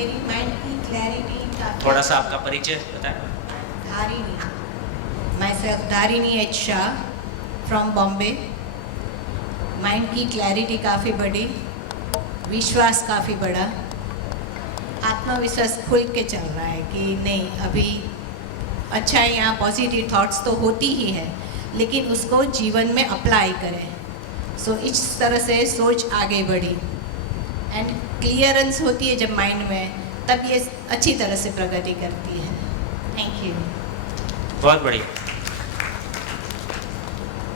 मेरी माइंड की क्लैरिटी का थोड़ा सा आपका परिचय बताएं। Dharini, myself Dharini H Shah from Bombay. Mind की क्लैरिटी काफ़ी बढ़ी, विश्वास काफ़ी बढ़ा, आत्मविश्वास खुल के चल रहा है कि नहीं अभी अच्छा है, यहाँ पॉजिटिव थॉट्स तो होती ही है लेकिन उसको जीवन में अप्लाई करें। सो इस तरह से सोच आगे बढ़ी एंड क्लियरेंस होती है जब माइंड में, तब ये अच्छी तरह से प्रगति करती है। Thank you. बहुत बढ़िया,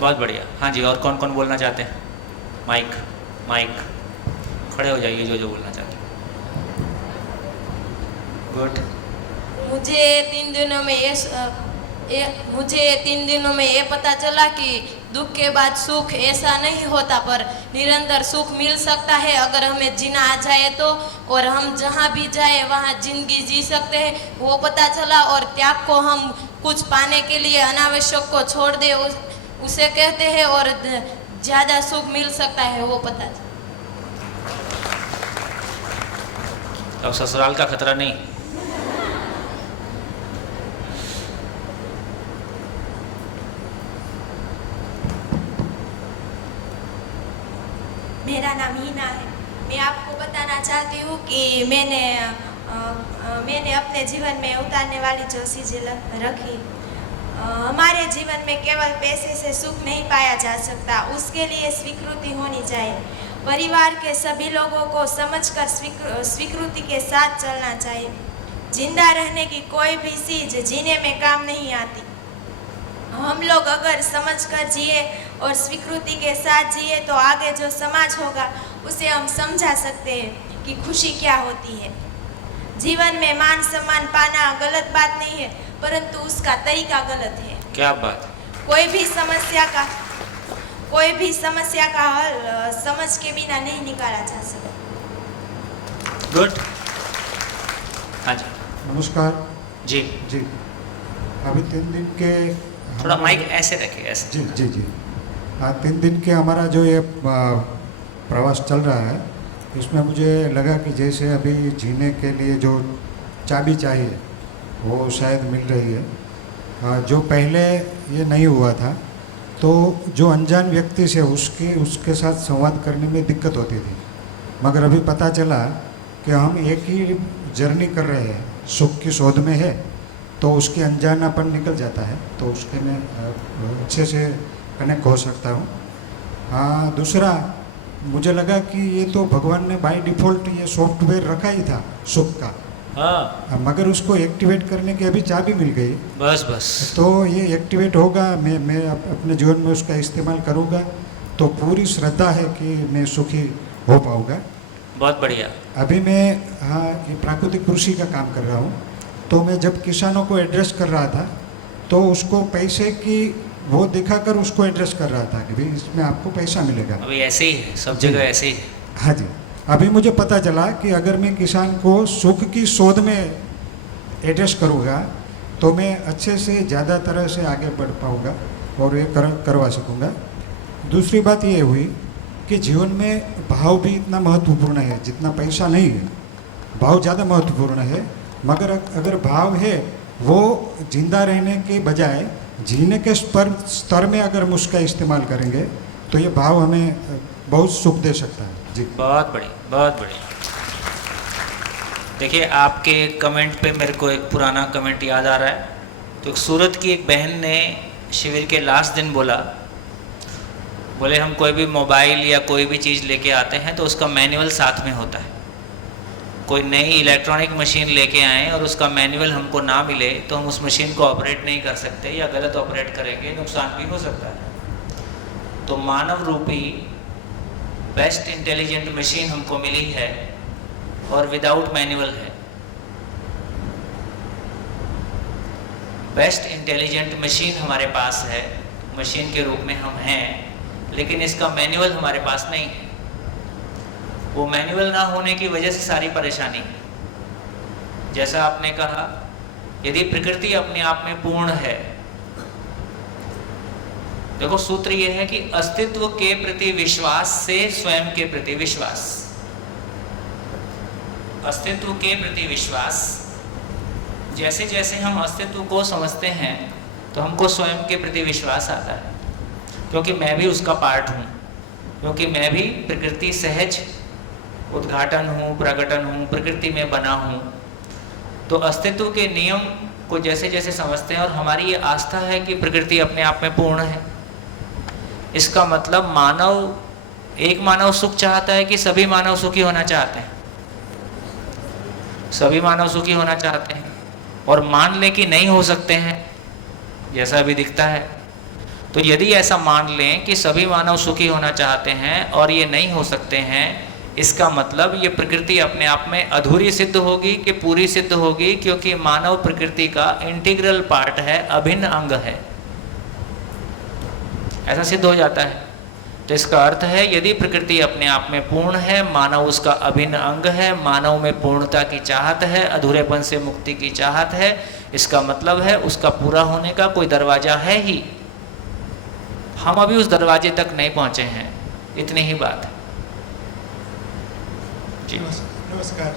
बहुत बढ़िया। हाँ जी, और कौन कौन बोलना चाहते हैं? माइक माइक खड़े हो जाइए जो जो बोलना चाहते हैं। गुड। मुझे 3 दिनों में ये पता चला कि दुख के बाद सुख ऐसा नहीं होता, पर निरंतर सुख मिल सकता है अगर हमें जीना आ जाए तो, और हम जहाँ भी जाए वहाँ जिंदगी जी सकते हैं वो पता चला। और त्याग को हम कुछ पाने के लिए अनावश्यक को छोड़ दे उसे कहते हैं, और ज़्यादा सुख मिल सकता है वो पता चला। अब ससुराल का खतरा नहीं। मेरा नाम हीना है। मैं आपको बताना चाहती हूँ कि मैंने अपने जीवन में उतारने वाली जो चीज़ें रखी। हमारे जीवन में केवल पैसे से सुख नहीं पाया जा सकता, उसके लिए स्वीकृति होनी चाहिए। परिवार के सभी लोगों को समझकर स्वीकृति के साथ चलना चाहिए। जिंदा रहने की कोई भी चीज़ जीने में काम नहीं आती। हम लोग अगर समझकर जिए और स्वीकृति के साथ जिए तो आगे जो समाज होगा उसे हम समझा सकते हैं कि खुशी क्या होती है। जीवन में मान सम्मान पाना गलत बात नहीं है, परंतु उसका तरीका गलत है। क्या बात। कोई भी समस्या का हल समझ के बिना नहीं निकाला जा सकता। गुड। हाँ जी, नमस्कार जी जी। अभी 3 दिन के थोड़ा माइक ऐसे रखिए, ऐसे। जी जी जी। 3 दिन के हमारा जो ये प्रवास चल रहा है, इसमें मुझे लगा कि जैसे अभी जीने के लिए जो चाबी चाहिए वो शायद मिल रही है। जो पहले ये नहीं हुआ था तो जो अनजान व्यक्ति से उसके साथ संवाद करने में दिक्कत होती थी, मगर अभी पता चला कि हम एक ही जर्नी कर रहे हैं, सुख की शोध में है, तो उसकी अनजानापन निकल जाता है, तो उसके में अच्छे से कनेक्ट हो सकता हूँ। दूसरा, मुझे लगा कि ये तो भगवान ने बाय डिफ़ॉल्ट ये सॉफ्टवेयर रखा ही था सुख का, हाँ मगर उसको एक्टिवेट करने की अभी चाबी मिल गई। बस बस। तो ये एक्टिवेट होगा, मैं अपने जीवन में उसका इस्तेमाल करूँगा, तो पूरी श्रद्धा है कि मैं सुखी हो पाऊँगा। बहुत बढ़िया। अभी मैं ये प्राकृतिक कृषि का काम कर रहा हूँ, तो मैं जब किसानों को एड्रेस कर रहा था तो उसको पैसे की वो दिखाकर उसको एड्रेस कर रहा था कि भाई इसमें आपको पैसा मिलेगा। अभी ऐसे ही है, सब जगह ऐसे ही है। हाँ जी। अभी मुझे पता चला कि अगर मैं किसान को सुख की शोध में एड्रेस करूँगा तो मैं अच्छे से ज़्यादा तरह से आगे बढ़ पाऊँगा और ये करवा सकूँगा। दूसरी बात ये हुई कि जीवन में भाव भी इतना महत्वपूर्ण है जितना पैसा नहीं है। भाव ज़्यादा महत्वपूर्ण है, मगर अगर भाव है वो जिंदा रहने के बजाय जीने के स्तर में अगर हम उसका इस्तेमाल करेंगे तो ये भाव हमें बहुत सुख दे सकता है। जी, बहुत बढ़िया, बहुत बढ़िया। देखिए, आपके कमेंट पे मेरे को एक पुराना कमेंट याद आ रहा है। तो एक सूरत की एक बहन ने शिविर के लास्ट दिन बोले हम कोई भी मोबाइल या कोई भी चीज़ लेके आते हैं तो उसका मैनुअल साथ में होता है। कोई नई इलेक्ट्रॉनिक मशीन लेके आएँ और उसका मैनुअल हमको ना मिले तो हम उस मशीन को ऑपरेट नहीं कर सकते, या गलत ऑपरेट करेंगे नुकसान भी हो सकता है। तो मानव रूपी बेस्ट इंटेलिजेंट मशीन हमको मिली है और विदाउट मैनुअल है। बेस्ट इंटेलिजेंट मशीन हमारे पास है, मशीन के रूप में हम हैं, लेकिन इसका मैनुअल हमारे पास नहीं है। वो मैनुअल ना होने की वजह से सारी परेशानी है। जैसा आपने कहा, यदि प्रकृति अपने आप में पूर्ण है, देखो सूत्र यह है कि अस्तित्व के प्रति विश्वास से स्वयं के प्रति विश्वास। अस्तित्व के प्रति विश्वास। जैसे जैसे हम अस्तित्व को समझते हैं तो हमको स्वयं के प्रति विश्वास आता है, क्योंकि मैं भी उसका पार्ट हूँ, क्योंकि मैं भी प्रकृति सहज उद्घाटन हूँ, प्रकटन हूँ, प्रकृति में बना हूँ। तो अस्तित्व के नियम को जैसे जैसे समझते हैं और हमारी ये आस्था है कि प्रकृति अपने आप में पूर्ण है, इसका मतलब एक मानव सुख चाहता है कि सभी मानव सुखी होना चाहते हैं, सभी मानव सुखी होना चाहते हैं, और मान ले कि नहीं हो सकते हैं जैसा अभी दिखता है। तो यदि ऐसा मान लें कि सभी मानव सुखी होना चाहते हैं और ये नहीं हो सकते हैं, इसका मतलब ये प्रकृति अपने आप में अधूरी सिद्ध होगी कि पूरी सिद्ध होगी, क्योंकि मानव प्रकृति का इंटीग्रल पार्ट है, अभिन्न अंग है, ऐसा सिद्ध हो जाता है। तो इसका अर्थ है यदि प्रकृति अपने आप में पूर्ण है, मानव उसका अभिन्न अंग है, मानव में पूर्णता की चाहत है, अधूरेपन से मुक्ति की चाहत है, इसका मतलब है उसका पूरा होने का कोई दरवाजा है ही। हम अभी उस दरवाजे तक नहीं पहुंचे हैं, इतनी ही बात है जी। नमस्कार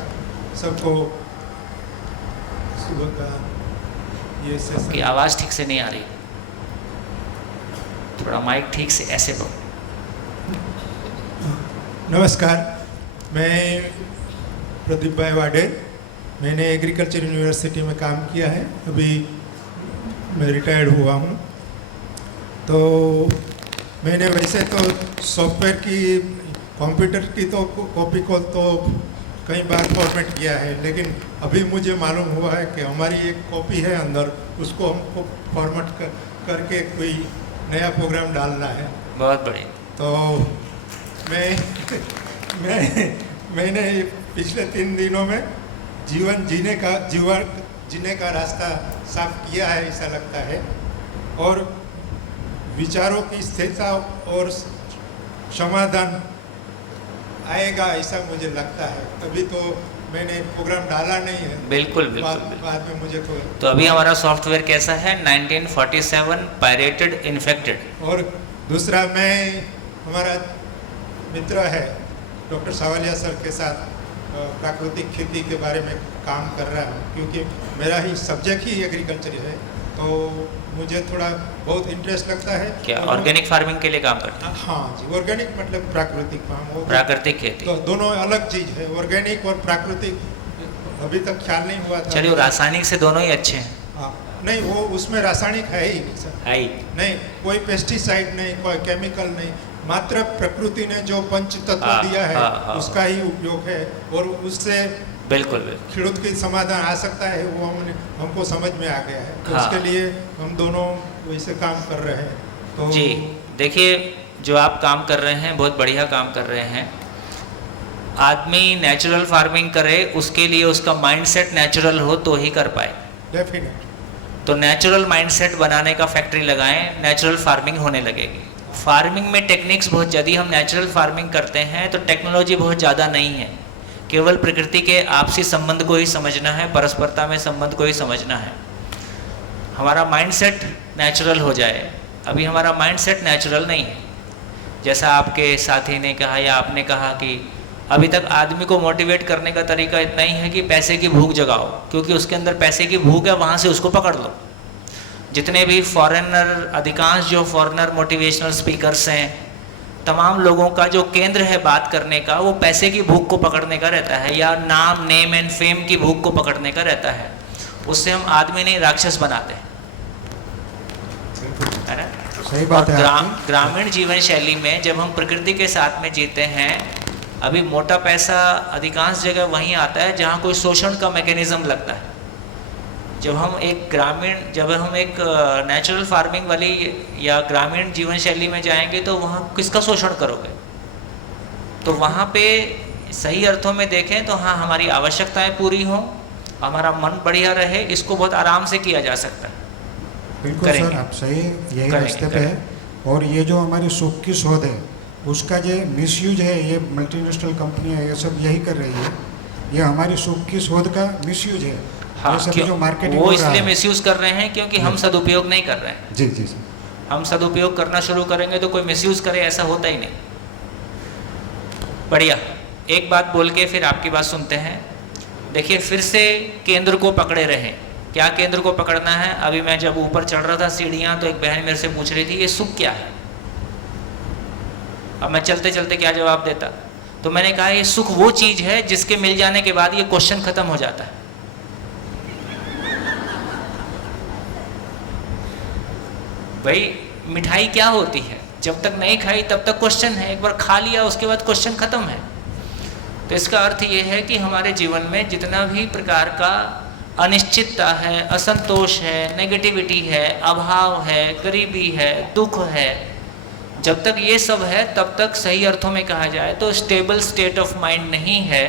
सबको, सुबह का ये सेशन। की आवाज़ ठीक से नहीं आ रही, थोड़ा माइक ठीक से ऐसे बोलो। नमस्कार, मैं प्रदीप भाई वाडे, मैंने एग्रीकल्चर यूनिवर्सिटी में काम किया है, अभी मैं रिटायर्ड हुआ हूँ। तो मैंने वैसे तो सॉफ्टवेयर की, कंप्यूटर की तो कॉपी को तो कई बार फॉर्मेट किया है, लेकिन अभी मुझे मालूम हुआ है कि हमारी एक कॉपी है अंदर, उसको हमको फॉर्मेट करके कोई नया प्रोग्राम डालना है। बहुत बढ़िया। तो मैंने पिछले 3 दिनों में जीवन जीने का रास्ता साफ किया है, ऐसा लगता है, और विचारों की स्थिरता और समाधान आएगा ऐसा मुझे लगता है। अभी तो मैंने प्रोग्राम डाला नहीं है, बिल्कुल बाद में मुझे तो अभी हमारा सॉफ्टवेयर कैसा है? 1947 पायरेटेड इन्फेक्टेड। और दूसरा, मैं हमारा मित्र है डॉक्टर सावलिया सर के साथ प्राकृतिक खेती के बारे में काम कर रहा हूँ, क्योंकि मेरा ही सब्जेक्ट ही एग्रीकल्चर है, तो मुझे थोड़ा बहुत इंटरेस्ट लगता है। क्या ऑर्गेनिक फार्मिंग के लिए काम करते हैं? हाँ जी, ऑर्गेनिक मतलब प्राकृतिक फार्म, प्राकृतिक खेती। तो दोनों अलग चीज़ है, ऑर्गेनिक और प्राकृतिक अभी तक ख्याल नहीं हुआ था। चलिए, रासायनिक से दोनों ही अच्छे हैं। हाँ, नहीं, वो उसमें रासायनिक है ही है ही नहीं, कोई पेस्टिसाइड नहीं, कोई केमिकल नहीं, मात्र प्रकृति ने जो पंच तत्व दिया है उसका ही उपयोग है, और उससे बिल्कुल खेडूत की समाधान आ सकता है, वो हमको समझ में आ गया है। तो उसके लिए हम दोनों वैसे काम कर रहे हैं। तो जी देखिए, जो आप काम कर रहे हैं बहुत बढ़िया काम कर रहे हैं। आदमी नेचुरल फार्मिंग करे, उसके लिए उसका माइंडसेट नेचुरल हो तो ही कर पाए। डेफिनेट। तो नेचुरल माइंडसेट बनाने का फैक्ट्री लगाएं, नेचुरल फार्मिंग होने लगेगी। फार्मिंग में टेक्निक्स बहुत, यदि हम नेचुरल फार्मिंग करते हैं तो टेक्नोलॉजी बहुत ज़्यादा नहीं है, केवल प्रकृति के आपसी संबंध को ही समझना है, परस्परता में संबंध को ही समझना है। हमारा माइंडसेट नेचुरल हो जाए। अभी हमारा माइंडसेट नेचुरल नहीं है। जैसा आपके साथी ने कहा या आपने कहा कि अभी तक आदमी को मोटिवेट करने का तरीका इतना ही है कि पैसे की भूख जगाओ, क्योंकि उसके अंदर पैसे की भूख है, वहाँ से उसको पकड़ लो। जितने भी फॉरेनर, अधिकांश जो फॉरेनर मोटिवेशनल स्पीकर्स हैं, तमाम लोगों का जो केंद्र है बात करने का, वो पैसे की भूख को पकड़ने का रहता है, या नाम, नेम एंड फेम की भूख को पकड़ने का रहता है। उससे हम आदमी नहीं राक्षस बनाते हैं, है ना? सही बात है। ग्रामीण जीवन शैली में जब हम प्रकृति के साथ में जीते हैं, अभी मोटा पैसा अधिकांश जगह वहीं आता है जहाँ कोई शोषण का मैकेनिज्म लगता है। जब हम एक नेचुरल फार्मिंग वाली या ग्रामीण जीवन शैली में जाएंगे तो वहाँ किसका शोषण करोगे? तो वहाँ पे सही अर्थों में देखें तो हाँ, हमारी आवश्यकताएं पूरी हों, हमारा मन बढ़िया रहे, इसको बहुत आराम से किया जा सकता है। बिल्कुल सर, आप सही यही रास्ते पे है। और ये जो हमारी सुख की शोध है, उसका जो मिसयूज है, ये मल्टीनेशनल कंपनियां ये सब यही कर रही है। ये हमारी सुख की शोध का मिसयूज है। हाँ, जो मार्केटिंग वो इसलिए मिसयूज कर रहे हैं क्योंकि हम सदुपयोग नहीं कर रहे हैं। जी जी सर, हम सदुपयोग करना शुरू करेंगे तो कोई मिसयूज करे, ऐसा होता ही नहीं। बढ़िया, एक बात बोल के फिर आपकी बात सुनते हैं। देखिए फिर से केंद्र को पकड़े रहें। क्या केंद्र को पकड़ना है? अभी मैं जब ऊपर चढ़ रहा था सीढ़ियाँ तो एक बहन मेरे से पूछ रही थी ये सुख क्या है। अब मैं चलते चलते क्या जवाब देता? तो मैंने कहा ये सुख वो चीज़ है जिसके मिल जाने के बाद ये क्वेश्चन खत्म हो जाता है। भाई मिठाई क्या होती है? जब तक नहीं खाई तब तक क्वेश्चन है, एक बार खा लिया उसके बाद क्वेश्चन खत्म है। तो इसका अर्थ ये है कि हमारे जीवन में जितना भी प्रकार का अनिश्चितता है, असंतोष है, नेगेटिविटी है, अभाव है, गरीबी है, दुख है, जब तक ये सब है तब तक सही अर्थों में कहा जाए तो स्टेबल स्टेट ऑफ माइंड नहीं है,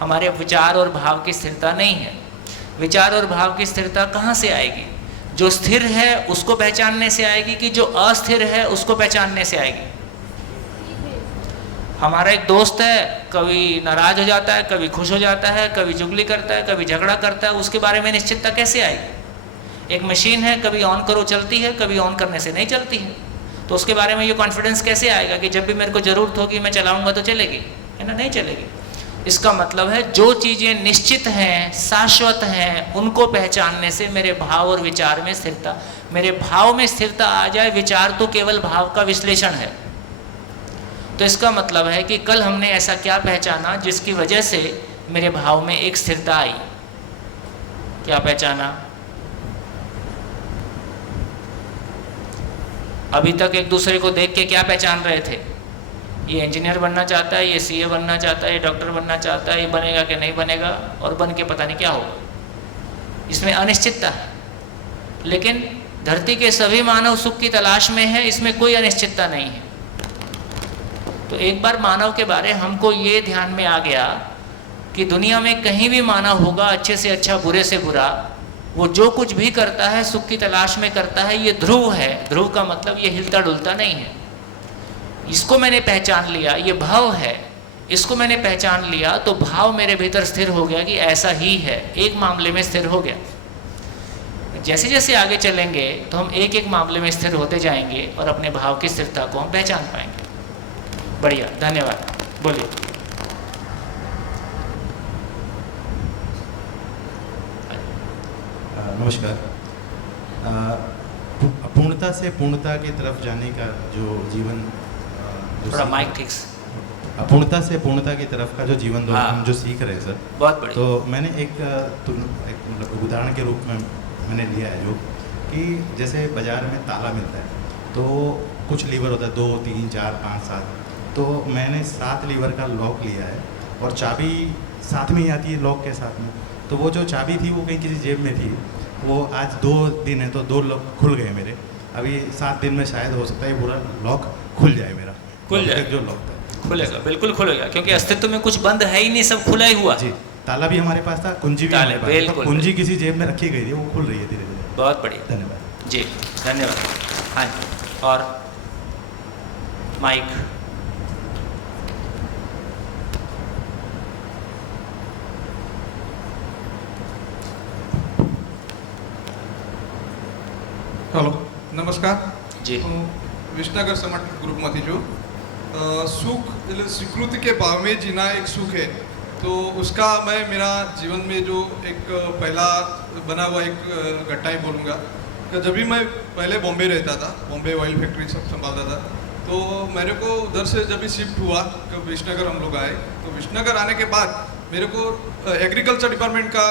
हमारे विचार और भाव की स्थिरता नहीं है। विचार और भाव की स्थिरता कहाँ से आएगी? जो स्थिर है उसको पहचानने से आएगी कि जो अस्थिर है उसको पहचानने से आएगी। हमारा एक दोस्त है, कभी नाराज हो जाता है, कभी खुश हो जाता है, कभी चुगली करता है, कभी झगड़ा करता है, उसके बारे में निश्चितता कैसे आएगी? एक मशीन है, कभी ऑन करो चलती है, कभी ऑन करने से नहीं चलती है, तो उसके बारे में ये कॉन्फिडेंस कैसे आएगा कि जब भी मेरे को ज़रूरत होगी मैं चलाऊंगा तो चलेगी, है ना? नहीं चलेगी। इसका मतलब है जो चीज़ें निश्चित हैं, शाश्वत हैं, उनको पहचानने से मेरे भाव और विचार में स्थिरता, मेरे भाव में स्थिरता आ जाए। विचार तो केवल भाव का विश्लेषण है। तो इसका मतलब है कि कल हमने ऐसा क्या पहचाना जिसकी वजह से मेरे भाव में एक स्थिरता आई? क्या पहचाना? अभी तक एक दूसरे को देख के क्या पहचान रहे थे? ये इंजीनियर बनना चाहता है, ये सीए बनना चाहता है, ये डॉक्टर बनना चाहता है, ये बनेगा कि नहीं बनेगा, और बन के पता नहीं क्या होगा। इसमें अनिश्चितता है। लेकिन धरती के सभी मानव सुख की तलाश में है, इसमें कोई अनिश्चितता नहीं है। तो एक बार मानव के बारे हमको ये ध्यान में आ गया कि दुनिया में कहीं भी मानव होगा, अच्छे से अच्छा, बुरे से बुरा, वो जो कुछ भी करता है सुख की तलाश में करता है। ये ध्रुव है। ध्रुव का मतलब ये हिलता डुलता नहीं है। इसको मैंने पहचान लिया, ये भाव है, इसको मैंने पहचान लिया तो भाव मेरे भीतर स्थिर हो गया कि ऐसा ही है। एक मामले में स्थिर हो गया। जैसे जैसे आगे चलेंगे तो हम एक एक मामले में स्थिर होते जाएंगे और अपने भाव की स्थिरता को हम पहचान पाएंगे। बढ़िया, धन्यवाद। बोलिए। नमस्कार। पूर्णता से पूर्णता की तरफ जाने का जो जीवन थोड़ा माइक ठीक से। पूर्णता से पूर्णता की तरफ का जो जीवन हम जो सीख रहे हैं सर, बहुत बढ़िया। तो मैंने एक मतलब उदाहरण के रूप में मैंने लिया है जो कि जैसे बाज़ार में ताला मिलता है तो कुछ लीवर होता है, 2, 3, 4, 5, 7। तो मैंने 7 लीवर का लॉक लिया है और चाबी साथ में ही आती है लॉक के साथ में। तो वो जो चाबी थी वो कहीं किसी जेब में थी। वो आज 2 दिन है तो 2 लॉक खुल गए मेरे। अभी 7 दिन में शायद हो सकता है पूरा लॉक खुल जाए मेरा। खुल जाए जो लॉक था खुलेगा, बिल्कुल खुलेगा, क्योंकि अस्तित्व में कुछ बंद है ही नहीं, सब खुला ही हुआ। जी, ताला भी हमारे पास था, कुंजी भी हमारे पास था। कुंजी किसी जेब में रखी गई थी, वो खुल रही है धीरे धीरे। बहुत बढ़िया, धन्यवाद जी, धन्यवाद। हाँ जी, और माइक। हेलो, नमस्कार जी। હું વિસનગર સમર્થ ગ્રુપમાંથી છું। સુખ એટલે સ્વીકૃતિ के भाव में जीना एक सुख है। तो उसका मैं मेरा जीवन में जो एक पहला बना हुआ एक घटनाएं बोलूँगा कि जब भी मैं पहले बॉम्बे रहता था, बॉम्बे ऑयल फैक्ट्री सब संभालता था, तो मेरे को उधर से जब भी शिफ्ट हुआ कि विसनगर हम लोग आए, तो विसनगर आने के बाद मेरे को एग्रीकल्चर डिपार्टमेंट का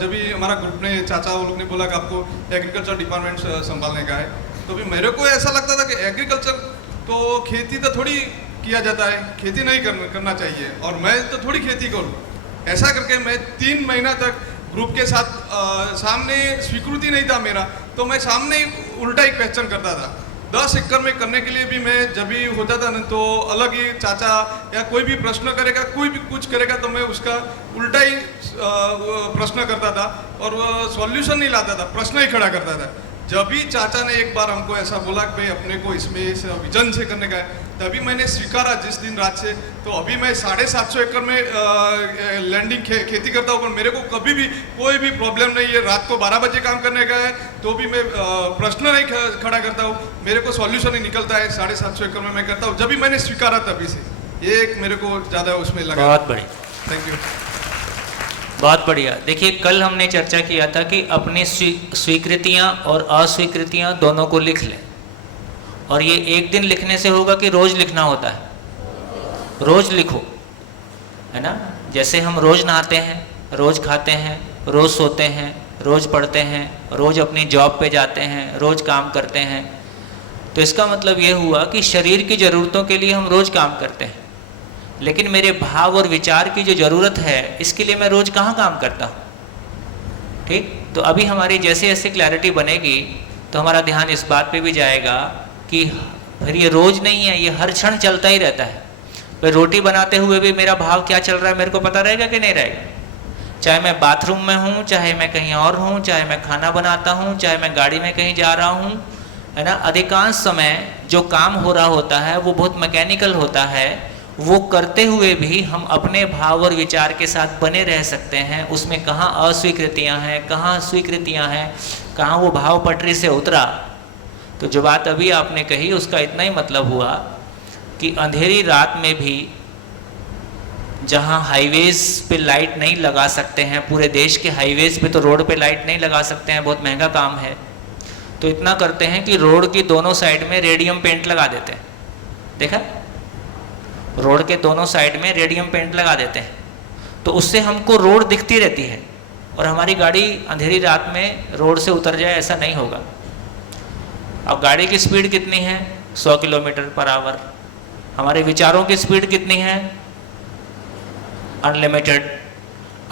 जब भी हमारा ग्रुप ने, चाचा वो लोग ने बोला कि आपको एग्रीकल्चर डिपार्टमेंट संभालने का है, तो भी मेरे को ऐसा लगता था कि एग्रीकल्चर तो खेती तो थोड़ी किया जाता है, खेती नहीं करना चाहिए और मैं तो थोड़ी खेती करूँ। ऐसा करके मैं 3 महीना तक ग्रुप के साथ सामने स्वीकृति नहीं था मेरा, तो मैं सामने उल्टा एक क्वेश्चन करता था। 10 एकड़ में करने के लिए भी मैं जब भी होता था ना तो अलग ही चाचा या कोई भी प्रश्न करेगा, कोई भी कुछ करेगा तो मैं उसका उल्टा ही प्रश्न करता था और वो सॉल्यूशन नहीं लाता था, प्रश्न ही खड़ा करता था। जब भी चाचा ने एक बार हमको ऐसा बोला कि भाई अपने को इसमें इस विजन से करने का है, तभी मैंने स्वीकारा जिस दिन रात से। तो अभी मैं 750 एकड़ में लैंडिंग खेती करता हूँ, पर मेरे को कभी भी कोई भी प्रॉब्लम नहीं है। रात को 12 बजे काम करने का है तो भी मैं प्रश्न नहीं खड़ा करता हूँ, मेरे को सॉल्यूशन ही निकलता है। 750 एकड़ में मैं करता हूँ जब भी मैंने स्वीकारा तभी से। ये एक मेरे को ज़्यादा उसमें लगा। बहुत बढ़िया, थैंक यू। बहुत बढ़िया। देखिए कल हमने चर्चा किया था कि अपनी स्वीकृतियाँ और अस्वीकृतियाँ दोनों को लिख लें, और ये एक दिन लिखने से होगा कि रोज लिखना होता है? रोज लिखो, है ना। जैसे हम रोज नहाते हैं, रोज खाते हैं, रोज सोते हैं, रोज पढ़ते हैं, रोज अपनी जॉब पे जाते हैं, रोज काम करते हैं, तो इसका मतलब ये हुआ कि शरीर की ज़रूरतों के लिए हम रोज काम करते हैं, लेकिन मेरे भाव और विचार की जो ज़रूरत है इसके लिए मैं रोज कहाँ काम करता हूँ? ठीक। तो अभी हमारी जैसे जैसे क्लैरिटी बनेगी तो हमारा ध्यान इस बात पे भी जाएगा कि फिर ये रोज नहीं है, ये हर क्षण चलता ही रहता है। फिर रोटी बनाते हुए भी मेरा भाव क्या चल रहा है मेरे को पता रहेगा कि नहीं रहेगा? चाहे मैं बाथरूम में हूँ, चाहे मैं कहीं और हूँ, चाहे मैं खाना बनाता हूँ, चाहे मैं गाड़ी में कहीं जा रहा हूँ, है ना। अधिकांश समय जो काम हो रहा होता है वो बहुत मैकेनिकल होता है। वो करते हुए भी हम अपने भाव और विचार के साथ बने रह सकते हैं। उसमें कहाँ अस्वीकृतियाँ हैं, कहाँ स्वीकृतियाँ हैं, कहाँ वो भाव पटरी से उतरा। तो जो बात अभी आपने कही उसका इतना ही मतलब हुआ कि अंधेरी रात में भी जहाँ हाईवेज़ पे लाइट नहीं लगा सकते हैं, पूरे देश के हाईवेज़ पे तो रोड पे लाइट नहीं लगा सकते हैं, बहुत महंगा काम है, तो इतना करते हैं कि रोड की दोनों साइड में रेडियम पेंट लगा देते हैं। देखा, रोड के दोनों साइड में रेडियम पेंट लगा देते हैं, तो उससे हमको रोड दिखती रहती है और हमारी गाड़ी अंधेरी रात में रोड से उतर जाए ऐसा नहीं होगा। अब गाड़ी की स्पीड कितनी है? 100 किलोमीटर पर आवर। हमारे विचारों की स्पीड कितनी है? अनलिमिटेड।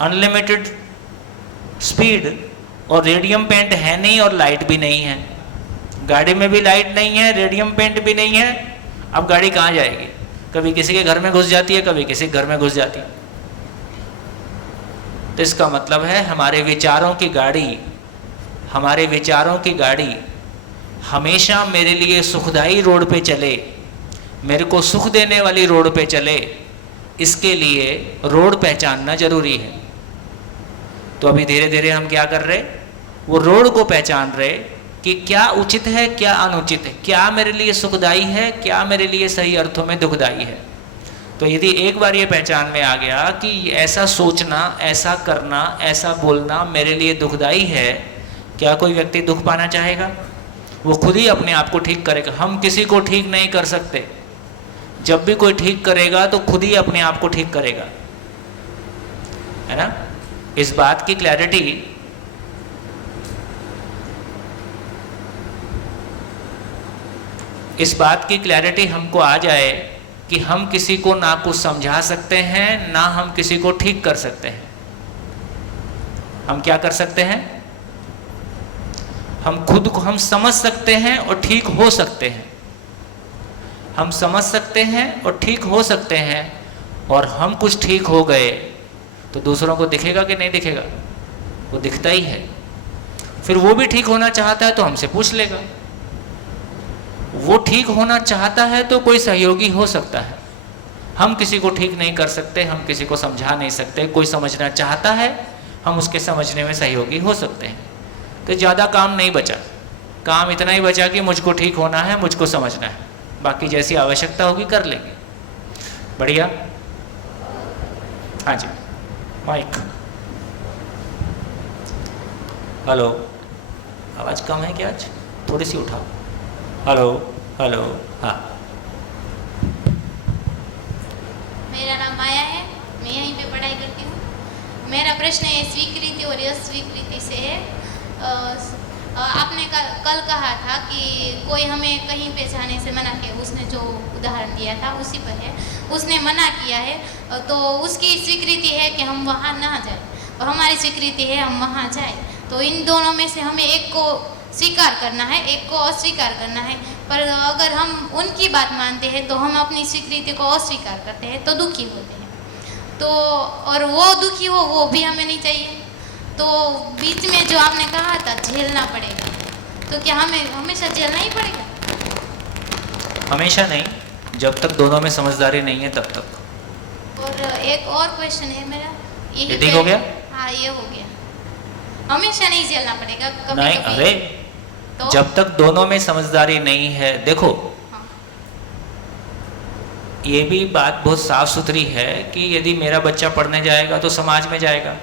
अनलिमिटेड स्पीड, और रेडियम पेंट है नहीं और लाइट भी नहीं है। गाड़ी में भी लाइट नहीं है, रेडियम पेंट भी नहीं है। अब गाड़ी कहाँ जाएगी? कभी किसी के घर में घुस जाती है, कभी किसी के घर में घुस जाती है। तो इसका मतलब है हमारे विचारों की गाड़ी, हमारे विचारों की गाड़ी हमेशा मेरे लिए सुखदायी रोड पे चले, मेरे को सुख देने वाली रोड पे चले, इसके लिए रोड पहचानना जरूरी है। तो अभी धीरे धीरे हम क्या कर रहे, वो रोड को पहचान रहे कि क्या उचित है, क्या अनुचित है, क्या मेरे लिए सुखदायी है, क्या मेरे लिए सही अर्थों में दुखदायी है। तो यदि एक बार ये पहचान में आ गया कि ऐसा सोचना, ऐसा करना, ऐसा बोलना मेरे लिए दुखदायी है, क्या कोई व्यक्ति दुख पाना चाहेगा? वो खुद ही अपने आप को ठीक करेगा। हम किसी को ठीक नहीं कर सकते। जब भी कोई ठीक करेगा तो खुद ही अपने आप को ठीक करेगा, है ना। इस बात की क्लैरिटी हमको आ जाए कि हम किसी को ना कुछ समझा सकते हैं, ना हम किसी को ठीक कर सकते हैं। हम क्या कर सकते हैं? हम खुद को हम समझ सकते हैं और ठीक हो सकते हैं। हम समझ सकते हैं और ठीक हो सकते हैं, और हम कुछ ठीक हो गए तो दूसरों को दिखेगा कि नहीं दिखेगा? वो दिखता ही है। फिर वो भी ठीक होना चाहता है तो हमसे पूछ लेगा। वो ठीक होना चाहता है तो कोई सहयोगी हो सकता है। हम किसी को ठीक नहीं कर सकते, हम किसी को समझा नहीं सकते। कोई समझना चाहता है, हम उसके समझने में सहयोगी हो सकते हैं। तो ज़्यादा काम नहीं बचा, काम इतना ही बचा कि मुझको ठीक होना है, मुझको समझना है, बाकी जैसी आवश्यकता होगी कर लेंगे। बढ़िया। हाँ जी, माइक। हेलो, आवाज़ कम है क्या आज? थोड़ी सी उठाओ। Hello hello. हाँ, मेरा नाम माया है, मैं यहीं पे पढ़ाई करती हूँ। मेरा प्रश्न है स्वीकृति और अस्वीकृति से है। आपने कल कहा था कि कोई हमें कहीं पे जाने से मना किया, उसने जो उदाहरण दिया था उसी पर है। उसने मना किया है तो उसकी स्वीकृति है कि हम वहाँ ना जाए, और हमारी स्वीकृति है हम वहाँ जाए। तो इन दोनों में से हमें एक को स्वीकार करना है, एक को अस्वीकार करना है। पर अगर हम उनकी बात मानते हैं तो हम अपनी स्वीकृति को अस्वीकार करते हैं तो दुखी होते हैं। तो और वो दुखी हो वो भी हमें नहीं चाहिए। तो बीच में जो आपने कहा था झेलना पड़ेगा, तो क्या हमें हमेशा झेलना ही पड़ेगा? हमेशा नहीं, जब तक दोनों में समझदारी नहीं है तब तक। और एक और क्वेश्चन है मेरा, ये ठीक हो गया? हाँ, ये हो गया। हमेशा नहीं झेलना पड़ेगा, कभी नहीं, कभी। अरे तो जब तक दोनों में समझदारी नहीं है, देखो हाँ। ये भी बात बहुत साफ सुथरी है कि यदि मेरा बच्चा पढ़ने जाएगा तो समाज में जाएगा,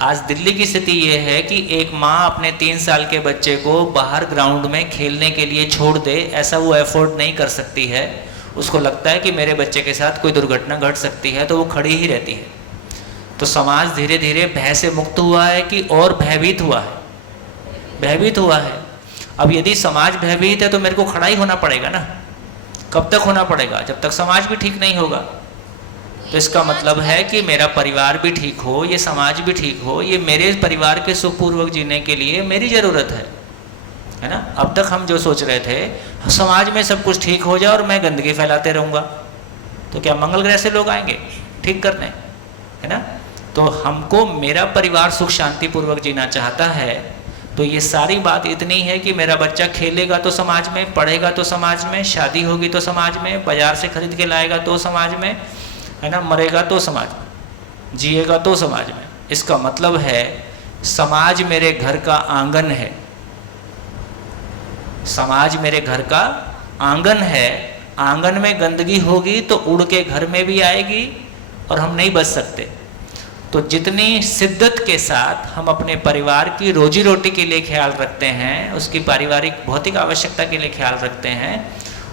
आज दिल्ली की स्थिति ये है कि एक माँ अपने 3 साल के बच्चे को बाहर ग्राउंड में खेलने के लिए छोड़ दे, ऐसा वो एफोर्ड नहीं कर सकती है। उसको लगता है कि मेरे बच्चे के साथ कोई दुर्घटना घट सकती है, तो वो खड़ी ही रहती है। तो समाज धीरे धीरे भय से मुक्त हुआ है कि और भयभीत हुआ है, भयभीत हुआ है। अब यदि समाज भयभीत है तो मेरे को खड़ा ही होना पड़ेगा ना। कब तक होना पड़ेगा? जब तक समाज भी ठीक नहीं होगा। तो इसका मतलब है कि मेरा परिवार भी ठीक हो, ये समाज भी ठीक हो, ये मेरे परिवार के सुखपूर्वक जीने के लिए मेरी ज़रूरत है ना। अब तक हम जो सोच रहे थे समाज में सब कुछ ठीक हो जाए और मैं गंदगी फैलाते रहूँगा, तो क्या मंगल ग्रह से लोग आएंगे ठीक करने, है ना। तो हमको मेरा परिवार सुख शांतिपूर्वक जीना चाहता है, तो ये सारी बात इतनी है कि मेरा बच्चा खेलेगा तो समाज में, पढ़ेगा तो समाज में, शादी होगी तो समाज में, बाजार से खरीद के लाएगा तो समाज में, है ना, मरेगा तो समाज में, जिएगा तो समाज में। इसका मतलब है समाज मेरे घर का आंगन है, समाज मेरे घर का आंगन है। आंगन में गंदगी होगी तो उड़ के घर में भी आएगी और हम नहीं बच सकते। तो जितनी शिद्दत के साथ हम अपने परिवार की रोजी रोटी के लिए ख्याल रखते हैं, उसकी पारिवारिक भौतिक आवश्यकता के लिए ख्याल रखते हैं,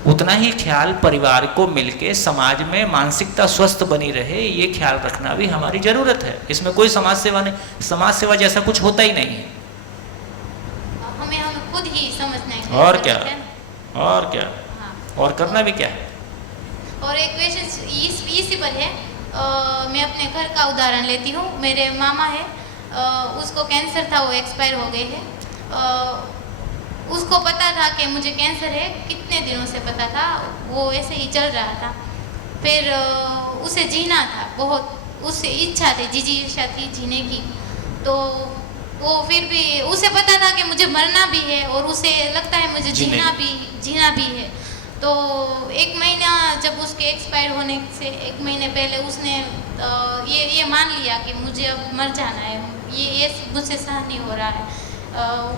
उतना ही ख्याल परिवार को मिलके समाज में मानसिकता स्वस्थ बनी रहे, ये ख्याल रखना भी हमारी ज़रूरत है। इसमें कोई समाज सेवा नहीं, समाज सेवा जैसा कुछ होता ही नहीं है। हमें खुद ही समझना है। और क्या, और क्या, हाँ। और करना भी क्या है। और एक क्वेश्चन इसी पर है। मैं अपने घर का उदाहरण लेती हूँ। मेरे मामा है, उसको कैंसर था, वो एक्सपायर हो गए हैं। उसको पता था कि मुझे कैंसर है, कितने दिनों से पता था, वो ऐसे ही चल रहा था। फिर उसे जीना था, बहुत उससे इच्छा थी, जिज्ञासा थी जीने की। तो वो फिर भी उसे पता था कि मुझे मरना भी है और उसे लगता है मुझे जीना भी है। तो 1 महीना जब उसके एक्सपायर होने से 1 महीने पहले उसने ये मान लिया कि मुझे अब मर जाना है, ये मुझसे सहन नहीं हो रहा है।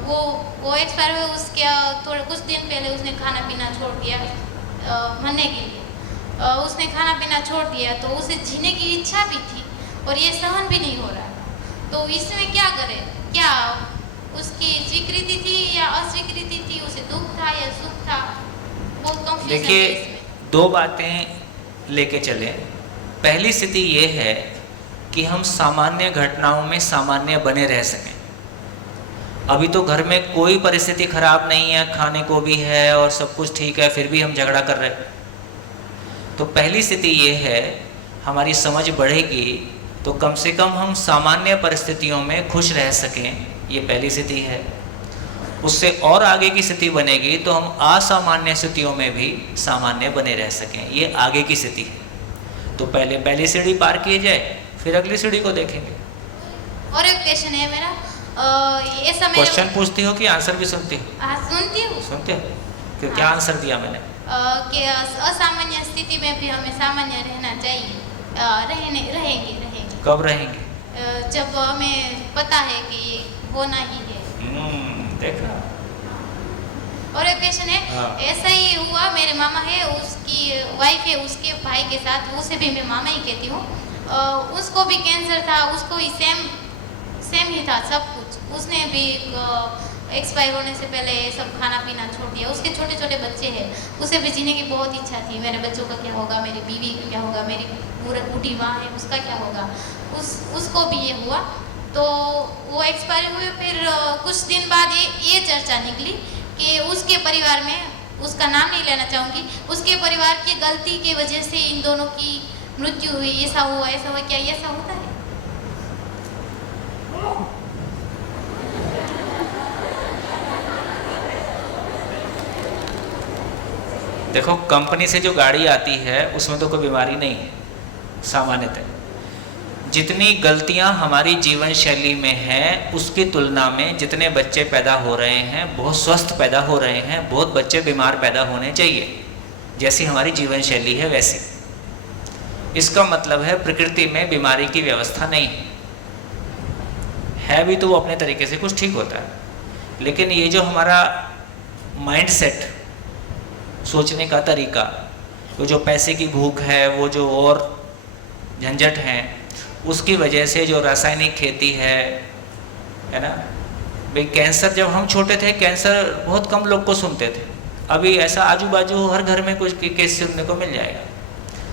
वो एक्सपायर हुए, उसके थोड़े कुछ दिन पहले उसने खाना पीना छोड़ दिया मरने के लिए। उसने खाना पीना छोड़ दिया तो उसे जीने की इच्छा भी थी और ये सहन भी नहीं हो रहा था। तो इसमें क्या करे? क्या उसकी स्वीकृति थी या अस्वीकृति थी? उसे दुख था या सुख था? बहुत कंफ्यूजन। देखिए, 2 बातें लेके चले। पहली स्थिति ये है कि हम सामान्य घटनाओं में सामान्य बने रह सकें। अभी तो घर में कोई परिस्थिति खराब नहीं है, खाने को भी है और सब कुछ ठीक है, फिर भी हम झगड़ा कर रहे हैं। तो पहली स्थिति ये है, हमारी समझ बढ़ेगी तो कम से कम हम सामान्य परिस्थितियों में खुश रह सकें, ये पहली स्थिति है। उससे और आगे की स्थिति बनेगी तो हम असामान्य स्थितियों में भी सामान्य बने रह सकें, ये आगे की स्थिति है। तो पहले पहली सीढ़ी पार किए जाए, फिर अगली सीढ़ी को देखेंगे। और एक क्वेश्चन है मेरा, ऐसा मेरे क्वेश्चन पूछती हो कि आंसर भी सुनती हो? हाँ, सुनती हूँ। सुनते हो? फिर क्या आंसर दिया मैंने? कि असामान्य स्थिति में भी हमें सामान्य रहना चाहिए। रहेंगे। कब रहेंगे? जब हमें पता है कि ये होना ही है। देखा। और एक क्वेश्चन है, ऐसा ही हुआ, मेरे मामा है, उसकी वाइफ है, उसके भाई के साथ, उसे भी मैं मामा ही कहती हूँ। उसको भी कैंसर था, उसको ही सेम ही था सब कुछ। उसने भी एक्सपायर होने से पहले सब खाना पीना छोड़ दिया। उसके छोटे छोटे बच्चे हैं, उसे भी जीने की बहुत इच्छा थी। मेरे बच्चों का क्या होगा, मेरी बीवी का क्या होगा, मेरी पूरा बूढ़ी माँ है, उसका क्या होगा। उसको भी ये हुआ तो वो एक्सपायर हुए। फिर कुछ दिन बाद ये चर्चा निकली कि उसके परिवार में, उसका नाम नहीं लेना चाहूँगी, उसके परिवार की गलती की वजह से इन दोनों की मृत्यु हुई। ऐसा हुआ। क्या ऐसा होता है? देखो, कंपनी से जो गाड़ी आती है उसमें तो कोई बीमारी नहीं है सामान्यतः। जितनी गलतियां हमारी जीवन शैली में हैं उसकी तुलना में जितने बच्चे पैदा हो रहे हैं बहुत स्वस्थ पैदा हो रहे हैं, बहुत बच्चे बीमार पैदा होने चाहिए। जैसी हमारी जीवन शैली है वैसी। इसका मतलब है प्रकृति में बीमारी की व्यवस्था नहीं है भी तो वो अपने तरीके से कुछ ठीक होता है। लेकिन ये जो हमारा माइंड सेट, सोचने का तरीका, वो जो पैसे की भूख है, वो जो और झंझट हैं, उसकी वजह से जो रासायनिक खेती है ना। भाई कैंसर, जब हम छोटे थे कैंसर बहुत कम लोग को सुनते थे, अभी ऐसा आजू बाजू हर घर में कुछ केस सुनने को मिल जाएगा।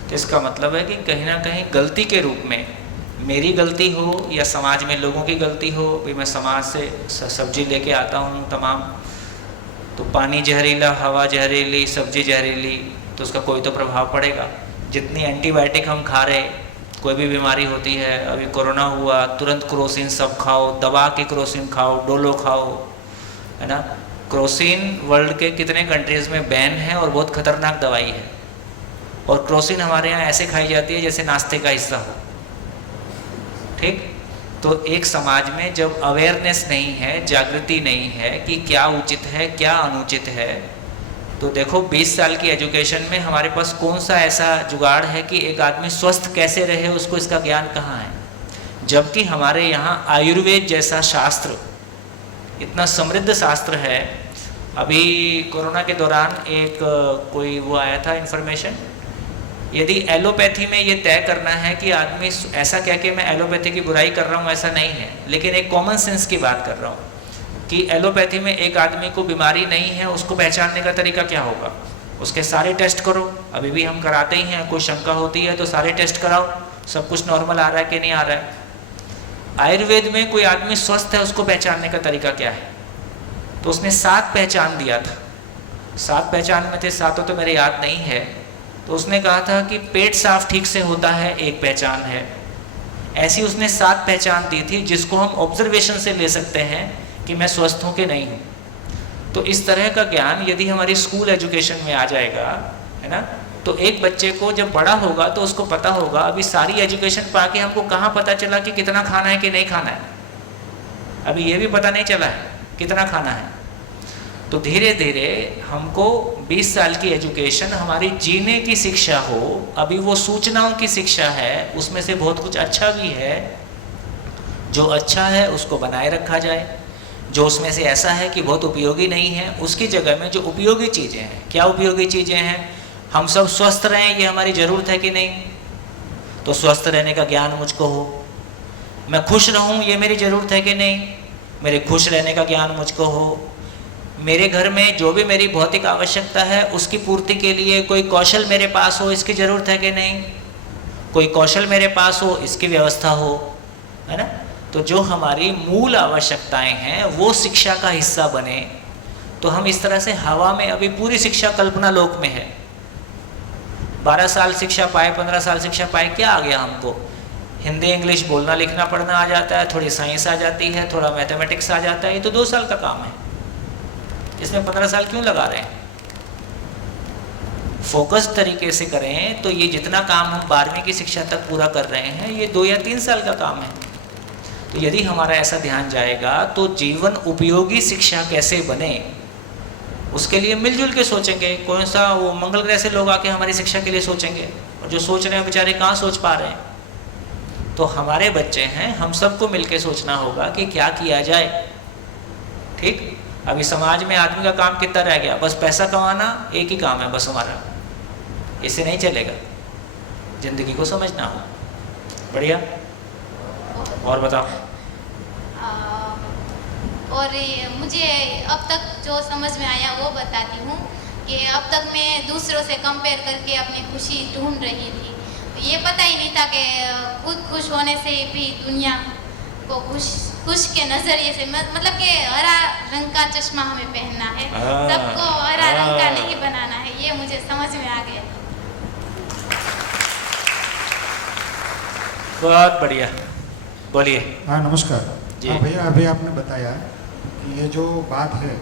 तो इसका मतलब है कि कहीं ना कहीं गलती के रूप में, मेरी गलती हो या समाज में लोगों की गलती हो, भाई मैं समाज से सब्जी लेके आता हूँ तमाम, तो पानी जहरीला, हवा जहरीली, सब्जी जहरीली, तो उसका कोई तो प्रभाव पड़ेगा। जितनी एंटीबायोटिक हम खा रहे, कोई भी बीमारी होती है, अभी कोरोना हुआ तुरंत क्रोसिन सब खाओ, दबा के क्रोसिन खाओ, डोलो खाओ, है ना। क्रोसिन वर्ल्ड के कितने कंट्रीज़ में बैन है और बहुत खतरनाक दवाई है। और क्रोसिन हमारे यहाँ ऐसे खाई जाती है जैसे नाश्ते का हिस्सा हो, ठीक। तो एक समाज में जब अवेयरनेस नहीं है, जागृति नहीं है कि क्या उचित है क्या अनुचित है, तो देखो 20 साल की एजुकेशन में हमारे पास कौन सा ऐसा जुगाड़ है कि एक आदमी स्वस्थ कैसे रहे, उसको इसका ज्ञान कहाँ है। जबकि हमारे यहाँ आयुर्वेद जैसा शास्त्र, इतना समृद्ध शास्त्र है। अभी कोरोना के दौरान एक कोई वो आया था इन्फॉर्मेशन, यदि एलोपैथी में ये तय करना है कि आदमी, ऐसा क्या कि मैं एलोपैथी की बुराई कर रहा हूँ, ऐसा नहीं है, लेकिन एक कॉमन सेंस की बात कर रहा हूँ कि एलोपैथी में एक आदमी को बीमारी नहीं है, उसको पहचानने का तरीका क्या होगा, उसके सारे टेस्ट करो। अभी भी हम कराते ही हैं, कोई शंका होती है तो सारे टेस्ट कराओ, सब कुछ नॉर्मल आ रहा है कि नहीं आ रहा है। आयुर्वेद में कोई आदमी स्वस्थ है, उसको पहचानने का तरीका क्या है, तो उसने 7 पहचान दिया था। 7 पहचान में थे, 7 तो मेरे याद नहीं है। तो उसने कहा था कि पेट साफ ठीक से होता है, एक पहचान है। ऐसी उसने 7 पहचान दी थी जिसको हम ऑब्जर्वेशन से ले सकते हैं कि मैं स्वस्थ हूँ कि नहीं हूँ। तो इस तरह का ज्ञान यदि हमारी स्कूल एजुकेशन में आ जाएगा, है ना, तो एक बच्चे को जब बड़ा होगा तो उसको पता होगा। अभी सारी एजुकेशन पाके हमको कहाँ पता चला कि कितना खाना है कि नहीं खाना है, अभी ये भी पता नहीं चला है कितना खाना है। तो धीरे धीरे हमको 20 साल की एजुकेशन हमारी जीने की शिक्षा हो, अभी वो सूचनाओं की शिक्षा है, उसमें से बहुत कुछ अच्छा भी है। जो अच्छा है उसको बनाए रखा जाए, जो उसमें से ऐसा है कि बहुत उपयोगी नहीं है, उसकी जगह में जो उपयोगी चीज़ें हैं। क्या उपयोगी चीज़ें हैं? हम सब स्वस्थ रहें, ये हमारी ज़रूरत है कि नहीं, तो स्वस्थ रहने का ज्ञान मुझको हो। मैं खुश रहूं, ये मेरी ज़रूरत है कि नहीं, मेरे खुश रहने का ज्ञान मुझको हो। मेरे घर में जो भी मेरी भौतिक आवश्यकता है उसकी पूर्ति के लिए कोई कौशल मेरे पास हो, इसकी ज़रूरत है कि नहीं, कोई कौशल मेरे पास हो, इसकी व्यवस्था हो, है ना। तो जो हमारी मूल आवश्यकताएं हैं वो शिक्षा का हिस्सा बने। तो हम इस तरह से हवा में, अभी पूरी शिक्षा कल्पना लोक में है। 12 साल शिक्षा पाए, 15 साल शिक्षा पाए, क्या आ गया हमको? हिंदी इंग्लिश बोलना लिखना पढ़ना आ जाता है, थोड़ी साइंस आ जाती है, थोड़ा मैथमेटिक्स आ जाता है। ये तो 2 साल का काम है, इसमें 15 साल क्यों लगा रहे हैं? फोकस तरीके से करें तो ये जितना काम हम 12वीं की शिक्षा तक पूरा कर रहे हैं, ये 2 या 3 साल का काम है। तो यदि हमारा ऐसा ध्यान जाएगा तो जीवन उपयोगी शिक्षा कैसे बने, उसके लिए मिलजुल के सोचेंगे। कौन सा वो मंगल ग्रह से लोग आके हमारी शिक्षा के लिए सोचेंगे, और जो सोच रहे हैं बेचारे कहाँ सोच पा रहे हैं। तो हमारे बच्चे हैं, हम सबको मिलके सोचना होगा कि क्या किया जाए। ठीक, अभी समाज में आदमी का काम कितना रह गया? बस पैसा कमाना एक ही काम है बस हमारा, इससे नहीं चलेगा, जिंदगी को समझना हो। बढ़िया, और बताओ। और मुझे अब तक जो समझ में आया वो बताती हूँ कि अब तक मैं दूसरों से कंपेयर करके अपनी खुशी ढूंढ रही थी। तो ये पता ही नहीं था कि खुद खुश होने से भी दुनिया को खुश के नज़रिए से, मतलब कि हरा रंग का चश्मा हमें पहनना है, सबको हरा रंग का नहीं बनाना है, ये मुझे समझ में आ गया। बहुत बढ़िया, बोलिए। हाँ नमस्कार जी। हाँ भैया, अभी आपने बताया कि ये जो बात है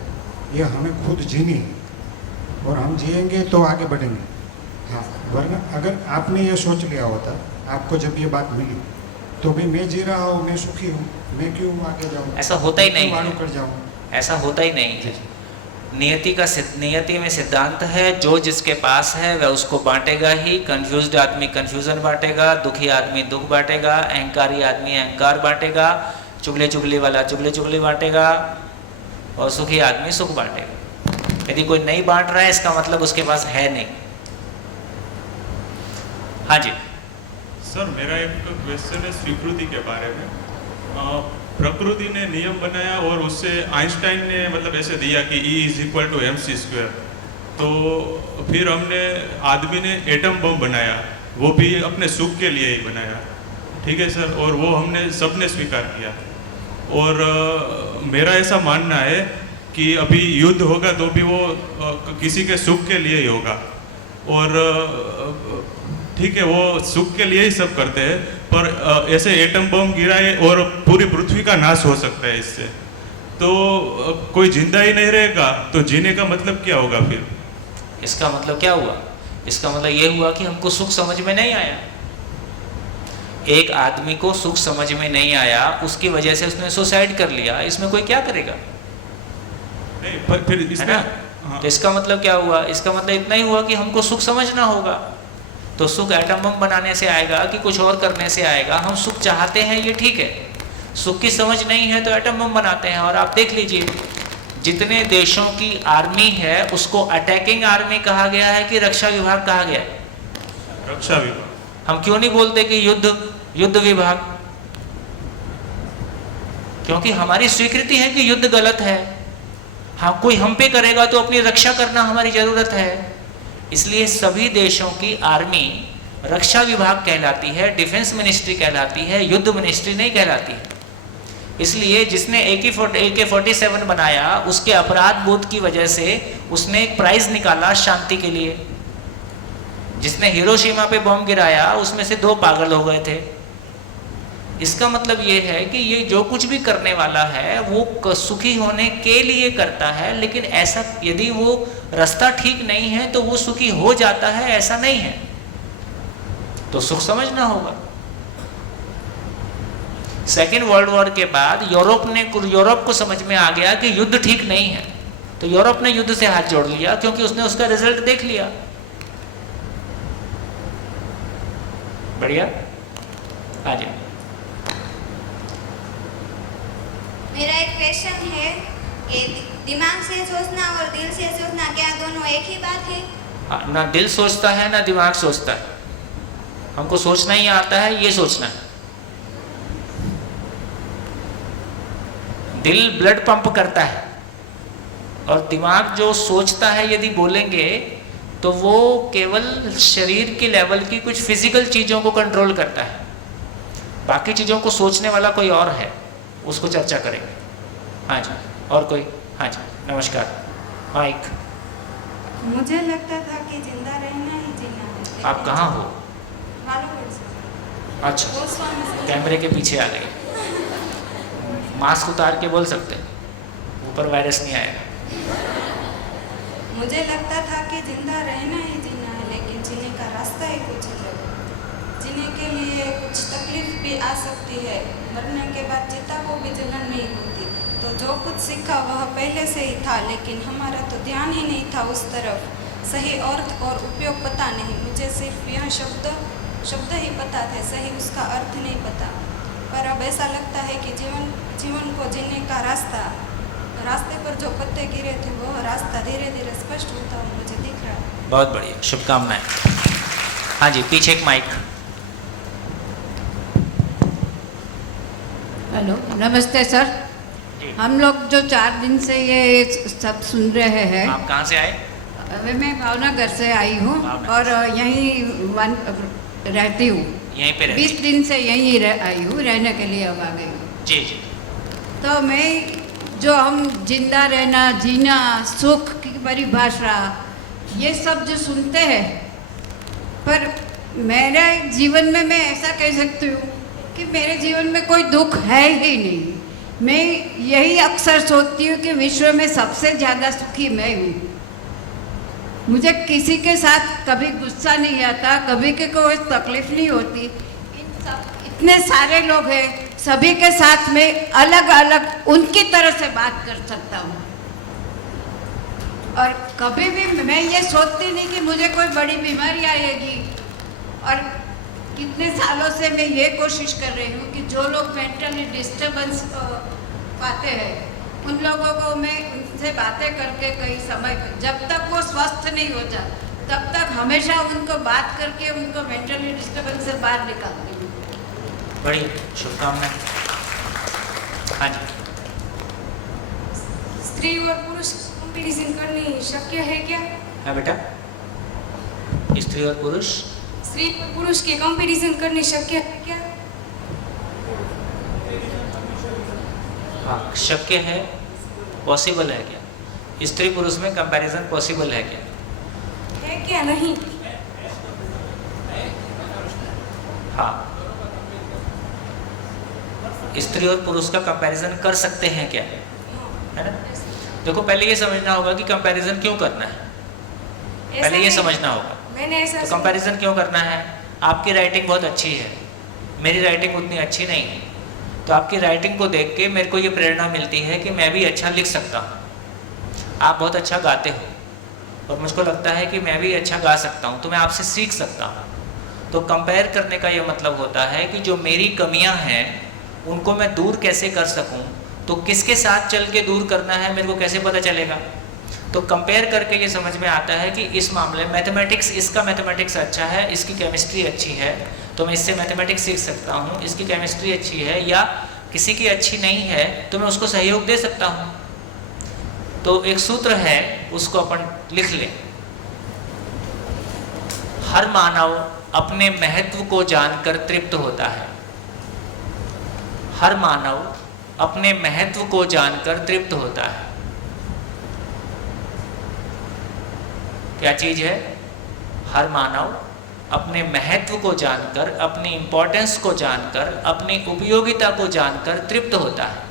ये हमें खुद जीनी है और हम जिएंगे तो आगे बढ़ेंगे। हाँ, वरना अगर आपने ये सोच लिया होता, आपको जब ये बात मिली तो भी मैं जी रहा हूँ, मैं सुखी हूँ, मैं क्यों आगे जाऊँ, ऐसा होता ही नहीं वाड़ू है। कर जाऊँ, ऐसा होता ही नहीं है। नियति में सिद्धांत है, जो जिसके पास है वह उसको बांटेगा ही। कंफ्यूज्ड आदमी कंफ्यूजन बांटेगा, दुखी आदमी दुख बांटेगा, अहंकारी आदमी अहंकार बांटेगा, चुगली वाला चुगली बांटेगा, और सुखी आदमी सुख बांटेगा। यदि कोई नहीं बांट रहा है इसका मतलब उसके पास है नहीं। हाँ जी। सर मेरा एक क्वेश्चन है स्वीकृति के बारे में। प्रकृति ने नियम बनाया और उससे आइंस्टाइन ने मतलब ऐसे दिया कि E=mc²। तो फिर हमने आदमी ने एटम बम बनाया, वो भी अपने सुख के लिए ही बनाया, ठीक है सर, और वो हमने सबने स्वीकार किया। और मेरा ऐसा मानना है कि अभी युद्ध होगा तो भी वो किसी के सुख के लिए ही होगा। और ठीक है, वो सुख के लिए ही सब करते हैं, पर ऐसे एटम बम गिराए और पूरी पृथ्वी का नाश हो सकता है इससे, तो कोई जिंदा ही नहीं रहेगा, तो जीने का मतलब क्या होगा फिर? इसका मतलब क्या हुआ? इसका मतलब ये हुआ कि हमको सुख समझ में नहीं आया। एक आदमी को सुख समझ में नहीं आया, उसकी वजह से उसने सुसाइड कर लिया, इसमें कोई क्या करेगा? नहीं, पर फिर इसमें हाँ। तो इसका मतलब क्या हुआ? इसका मतलब इतना ही हुआ कि हमको सुख समझना होगा। तो सुख एटम बम बनाने से आएगा कि कुछ और करने से आएगा? हम सुख चाहते हैं, ये ठीक है, सुख की समझ नहीं है तो एटम बम बनाते हैं। और आप देख लीजिए, जितने देशों की आर्मी है उसको अटैकिंग आर्मी कहा गया है कि रक्षा विभाग कहा गया है? रक्षा विभाग। हम क्यों नहीं बोलते कि युद्ध विभाग? क्योंकि हमारी स्वीकृति है कि युद्ध गलत है। हाँ, कोई हम पे करेगा तो अपनी रक्षा करना हमारी जरूरत है, इसलिए सभी देशों की आर्मी रक्षा विभाग कहलाती है, डिफेंस मिनिस्ट्री कहलाती है, युद्ध मिनिस्ट्री नहीं कहलाती है। इसलिए जिसने AK-47 बनाया, उसके अपराध बोध की वजह से उसने एक प्राइज निकाला शांति के लिए। जिसने हिरोशिमा पे बम गिराया, उसमें से 2 पागल हो गए थे। इसका मतलब ये है कि ये जो कुछ भी करने वाला है वो सुखी होने के लिए करता है, लेकिन ऐसा यदि वो रास्ता ठीक नहीं है तो वो सुखी हो जाता है, ऐसा नहीं है। तो सुख समझना होगा। सेकेंड वर्ल्ड वॉर के बाद यूरोप को समझ में आ गया कि युद्ध ठीक नहीं है, तो यूरोप ने युद्ध से हाथ जोड़ लिया, क्योंकि उसने उसका रिजल्ट देख लिया। बढ़िया, आ जाए। मेरा एक क्वेश्चन है कि दिमाग से सोचना और दिल से सोचना क्या दोनों एक ही बात है? ना दिल सोचता है ना दिमाग सोचता है। हमको सोचना ही आता है, ये सोचना है। दिल ब्लड पंप करता है और दिमाग जो सोचता है, यदि बोलेंगे तो वो केवल शरीर के लेवल की कुछ फिजिकल चीज़ों को कंट्रोल करता है, बाकी चीज़ों को सोचने वाला कोई और है, उसको चर्चा करेंगे। हाँ जी, और कोई? हाँ जी, नमस्कार। माइक। मुझे लगता था कि जिंदा रहना ही जीना है। आप कहाँ हो? मालूम है। अच्छा, कैमरे के पीछे आ गए। मास्क उतार के बोल सकते हैं, ऊपर वायरस नहीं आएगा। मुझे लगता था कि जिंदा रहना ही जीना है, लेकिन जीने का रास्ता ही कुछ अलग है। जीने के लिए कुछ तकलीफ भी आ सकती है, मरने के बाद चिता को भी जलन नहीं होती। तो जो कुछ सीखा वह पहले से ही था, लेकिन हमारा तो ध्यान ही नहीं था उस तरफ। सही अर्थ और उपयोग पता नहीं, मुझे सिर्फ यह शब्द ही पता थे, सही उसका अर्थ नहीं पता। पर अब ऐसा लगता है कि जीवन को जीने का रास्ते पर जो पत्ते गिरे थे वह रास्ता धीरे धीरे स्पष्ट होता हुआ मुझे दिख रहा है। बहुत बढ़िया, शुभकामनाएं। हाँ जी, पीछे एक माइक। हेलो, नमस्ते सर। हम लोग जो 4 दिन से ये सब सुन रहे हैं। आप कहाँ से आए? मैं भावनगर से आई हूँ और यहीं रहती हूँ। यहीं पे रहती? 20 दिन से यहीं आई हूँ, रहने के लिए अब आ गई हूँ। जी जी। तो मैं जो हम जिंदा रहना, जीना, सुख की परिभाषा, ये सब जो सुनते हैं, पर मेरे जीवन में मैं ऐसा कह सकती हूँ कि मेरे जीवन में कोई दुख है ही नहीं। मैं यही अक्सर सोचती हूँ कि विश्व में सबसे ज़्यादा सुखी मैं हूँ। मुझे किसी के साथ कभी गुस्सा नहीं आता, कभी के कोई तकलीफ नहीं होती। इतने सारे लोग हैं, सभी के साथ में अलग अलग उनकी तरह से बात कर सकता हूँ। और कभी भी मैं ये सोचती नहीं कि मुझे कोई बड़ी बीमारी आएगी। और कितने सालों से मैं ये कोशिश कर रही हूँ कि जो लोग मेंटली डिस्टर्बेंस पाते हैं, उन लोगों को मैं उनसे बातें करके कई समय जब तक वो स्वस्थ नहीं हो तब तक हमेशा उनको बात करके उनको मेंटली डिस्टर्बेंस से बाहर निकालती हूँ। बढ़िया, शुभकामनाएं। हाँ जी। स्त्री और पुरुष कंपैरिजन करनी शक्य है क्या? हाँ बेटा, स्त्री और पुरुष, स्त्री और पुरुष के कंपैरिजन करनी शक्य है क्या? हाँ शक्य है, पॉसिबल है क्या? स्त्री पुरुष में कंपैरिजन पॉसिबल है क्या? है क्या? नहीं। हाँ, स्त्री और पुरुष का कंपैरिजन कर सकते हैं क्या, है ना? देखो पहले ये समझना होगा कि कंपैरिजन क्यों करना है, पहले ये समझना होगा। मैंने ऐसा तो कंपैरिजन क्यों करना है? आपकी राइटिंग बहुत अच्छी है, मेरी राइटिंग उतनी अच्छी नहीं है, तो आपकी राइटिंग को देख के मेरे को ये प्रेरणा मिलती है कि मैं भी अच्छा लिख सकता हूँ। आप बहुत अच्छा गाते हो और मुझको लगता है कि मैं भी अच्छा गा सकता हूँ, तो मैं आपसे सीख सकता हूँ। तो कंपेयर करने का ये मतलब होता है कि जो मेरी कमियाँ हैं उनको मैं दूर कैसे कर सकूँ, तो किसके साथ चल के दूर करना है मेरे को कैसे पता चलेगा? तो कंपेयर करके ये समझ में आता है कि इस मामले में मैथमेटिक्स, इसका मैथमेटिक्स अच्छा है, इसकी केमिस्ट्री अच्छी है, तो मैं इससे मैथमेटिक्स सीख सकता हूँ। इसकी केमिस्ट्री अच्छी है या किसी की अच्छी नहीं है तो मैं उसको सहयोग दे सकता हूँ। तो एक सूत्र है, उसको अपन लिख लें। हर मानव अपने महत्व को जानकर तृप्त होता है। हर मानव अपने महत्व को जानकर तृप्त होता है। क्या चीज है? हर मानव अपने महत्व को जानकर, अपनी इंपॉर्टेंस को जानकर, अपनी उपयोगिता को जानकर तृप्त होता है।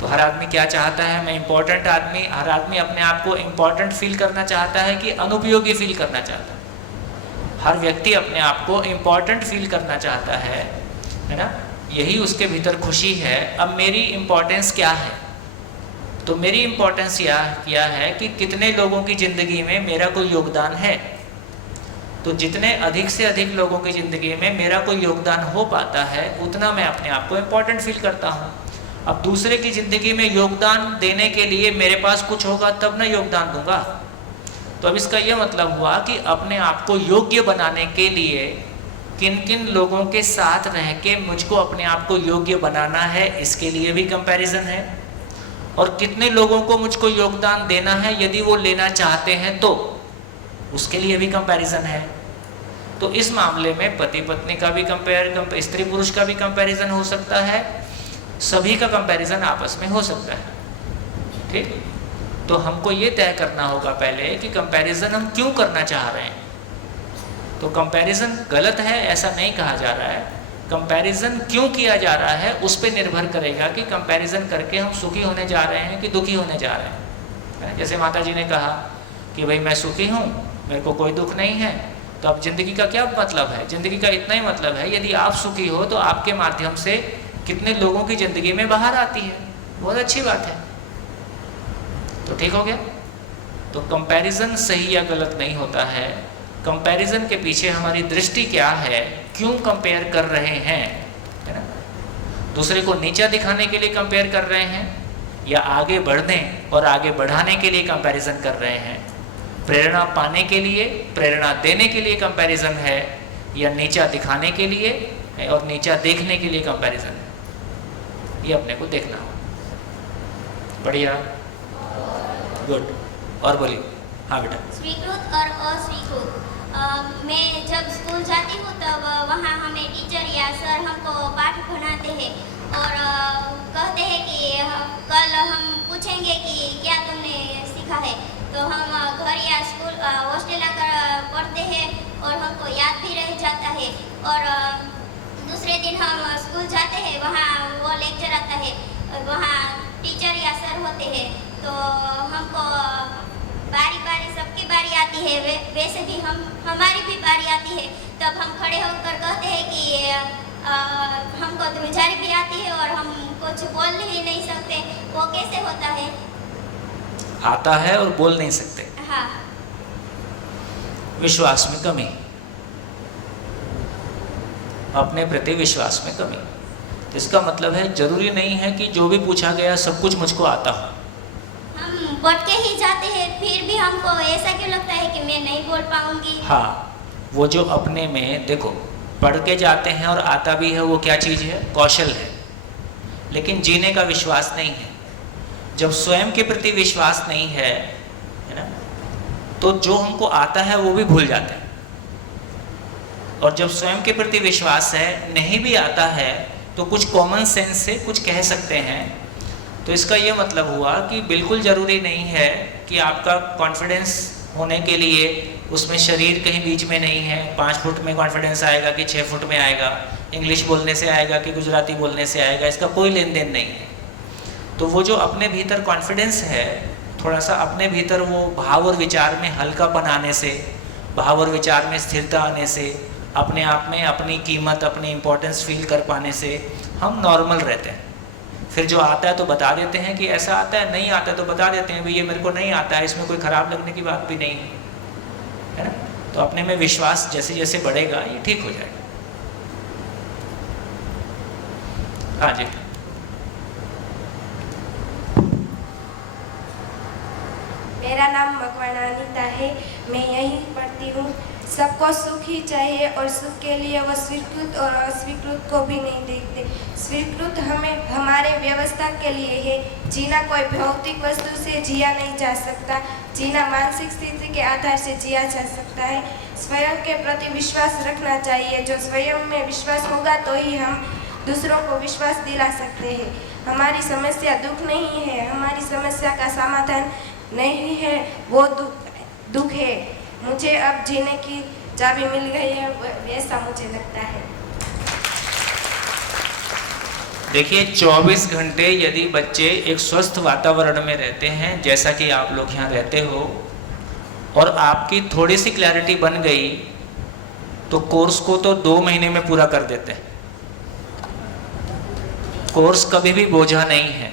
तो हर आदमी क्या चाहता है? मैं इंपॉर्टेंट आदमी, हर आदमी अपने आप को इंपॉर्टेंट फील करना चाहता है कि अनुपयोगी फील करना चाहता है? हर व्यक्ति अपने आप को इंपॉर्टेंट फील करना चाहता है ना? यही उसके भीतर खुशी है। अब मेरी इंपॉर्टेंस क्या है? तो मेरी इंपॉर्टेंस क्या है कि कितने लोगों की ज़िंदगी में मेरा कोई योगदान है। तो जितने अधिक से अधिक लोगों की ज़िंदगी में मेरा कोई योगदान हो पाता है उतना मैं अपने आप को इम्पोर्टेंट फील करता हूँ। अब दूसरे की ज़िंदगी में योगदान देने के लिए मेरे पास कुछ होगा तब मैं योगदान दूंगा। तो अब इसका यह मतलब हुआ कि अपने आप को योग्य बनाने के लिए किन किन लोगों के साथ रह के मुझको अपने आप को योग्य बनाना है, इसके लिए भी कंपैरिजन है। और कितने लोगों को मुझको योगदान देना है यदि वो लेना चाहते हैं तो उसके लिए भी कंपैरिजन है। तो इस मामले में पति पत्नी का भी स्त्री पुरुष का भी कंपैरिजन हो सकता है, सभी का कंपैरिजन आपस में हो सकता है। ठीक, तो हमको ये तय करना होगा पहले कि कंपैरिजन हम क्यों करना चाह रहे हैं। तो कंपैरिजन गलत है ऐसा नहीं कहा जा रहा है, कंपैरिजन क्यों किया जा रहा है उस पर निर्भर करेगा कि कंपैरिजन करके हम सुखी होने जा रहे हैं कि दुखी होने जा रहे हैं। जैसे माता जी ने कहा कि भाई मैं सुखी हूँ, मेरे को कोई दुख नहीं है, तो अब ज़िंदगी का क्या मतलब है? ज़िंदगी का इतना ही मतलब है यदि आप सुखी हो तो आपके माध्यम से कितने लोगों की ज़िंदगी में बाहर आती है, बहुत अच्छी बात है। तो ठीक हो गया। तो कंपैरिजन सही या गलत नहीं होता है, कंपैरिजन के पीछे हमारी दृष्टि क्या है, क्यों कंपेयर कर रहे हैं, है ना? दूसरे को नीचा दिखाने के लिए कंपेयर कर रहे हैं या आगे बढ़ने और आगे बढ़ाने के लिए कंपैरिजन कर रहे हैं? प्रेरणा पाने के लिए, प्रेरणा देने के लिए कंपैरिजन है या नीचा दिखाने के लिए और नीचा देखने के लिए कंपैरिजन है? ये अपने को देखना होगा। बढ़िया, गुड। और बोलिए। हाँ बेटा। स्वीकृत और अस्वीकृत। मैं जब स्कूल जाती हूँ तब वहाँ हमें टीचर या सर हमको पाठ पढ़ाते हैं और कहते हैं कि कल हम पूछेंगे कि क्या तुमने सीखा है, तो हम घर या स्कूल हॉस्टल आकर पढ़ते हैं और हमको याद भी रह जाता है। और दूसरे दिन हम स्कूल जाते हैं, वहाँ वो लेक्चर आता है, वहाँ टीचर या सर होते हैं, तो हमको बारी बारी सबकी बारी आती है, वैसे भी हमारी भी बारी आती है, तब हम खड़े होकर कहते हैं कि हमको द्विजारी भी आती है और हम कुछ बोल ही नहीं सकते। वो कैसे होता है? आता है और बोल नहीं सकते। हाँ। विश्वास में कमी, अपने प्रति विश्वास में कमी। तो इसका मतलब है जरूरी नहीं है कि जो भी पूछा गया सब कुछ मुझको आता हो। हम पढ़ के ही जाते हैं, फिर भी हमको ऐसा क्यों लगता है कि मैं नहीं बोल पाऊंगी? हाँ, वो जो अपने में देखो पढ़ के जाते हैं और आता भी है, वो क्या चीज़ है? कौशल है, लेकिन जीने का विश्वास नहीं है। जब स्वयं के प्रति विश्वास नहीं है ना, तो जो हमको आता है वो भी भूल जाते हैं। और जब स्वयं के प्रति विश्वास है, नहीं भी आता है, तो कुछ कॉमन सेंस से कुछ कह सकते हैं। तो इसका ये मतलब हुआ कि बिल्कुल ज़रूरी नहीं है कि आपका कॉन्फिडेंस होने के लिए उसमें शरीर कहीं बीच में नहीं है। 5 फुट में कॉन्फिडेंस आएगा कि 6 फुट में आएगा, इंग्लिश बोलने से आएगा कि गुजराती बोलने से आएगा, इसका कोई लेन देन नहीं है। तो वो जो अपने भीतर कॉन्फिडेंस है, थोड़ा सा अपने भीतर वो भाव और विचार में हल्कापन आने से, भाव और विचार में स्थिरता आने से, अपने आप में अपनी कीमत, अपनी इम्पोर्टेंस फील कर पाने से हम नॉर्मल रहते हैं। फिर जो आता है तो बता देते हैं कि ऐसा आता है, नहीं आता है तो बता देते हैं भाई ये मेरे को नहीं आता है, इसमें कोई ख़राब लगने की बात भी नहीं है ना। तो अपने में विश्वास जैसे जैसे बढ़ेगा ये ठीक हो जाएगा। हाँ जी, मेरा नाम मकवाना अनीता है, मैं यहीं पढ़ती हूँ। सबको सुख ही चाहिए और सुख के लिए वो स्वीकृत और अस्वीकृत को भी नहीं देखते। स्वीकृत हमें हमारे व्यवस्था के लिए है। जीना कोई भौतिक वस्तु से जिया नहीं जा सकता, जीना मानसिक स्थिति के आधार से जिया जा सकता है। स्वयं के प्रति विश्वास रखना चाहिए। जो स्वयं में विश्वास होगा तो ही हम दूसरों को विश्वास दिला सकते हैं। हमारी समस्या दुख नहीं है, हमारी समस्या का समाधान नहीं है, वो दुख है। मुझे अब जीने की चाबी मिल गई है, ऐसा मुझे लगता है। देखिए 24 घंटे यदि बच्चे एक स्वस्थ वातावरण में रहते हैं, जैसा कि आप लोग यहाँ रहते हो, और आपकी थोड़ी सी क्लैरिटी बन गई, तो कोर्स को तो 2 महीने में पूरा कर देते हैं। कोर्स कभी भी बोझा नहीं है।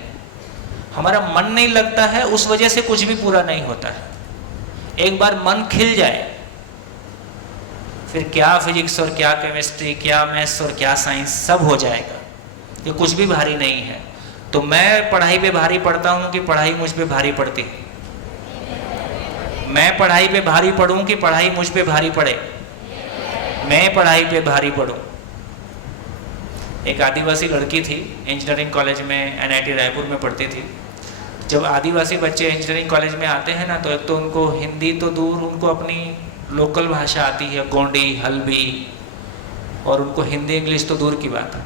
हमारा मन नहीं लगता है, उस वजह से कुछ भी पूरा नहीं होता है। एक बार मन खिल जाए, फिर क्या फिजिक्स और क्या केमिस्ट्री, क्या मैथ्स और क्या साइंस, सब हो जाएगा। ये कुछ भी भारी नहीं है। तो मैं पढ़ाई पे भारी पड़ता हूँ कि पढ़ाई मुझ पे भारी पड़ती है? मैं पढ़ाई पे भारी पढ़ूँ कि पढ़ाई मुझ पे भारी पड़े? मैं पढ़ाई पे भारी पढ़ूँ। एक आदिवासी लड़की थी, इंजीनियरिंग कॉलेज में NIT रायपुर में पढ़ती थी। जब आदिवासी बच्चे इंजीनियरिंग कॉलेज में आते हैं ना, तो एक तो उनको हिंदी तो दूर, उनको अपनी लोकल भाषा आती है, गोंडी, हल्बी, और उनको हिंदी इंग्लिश तो दूर की बात है।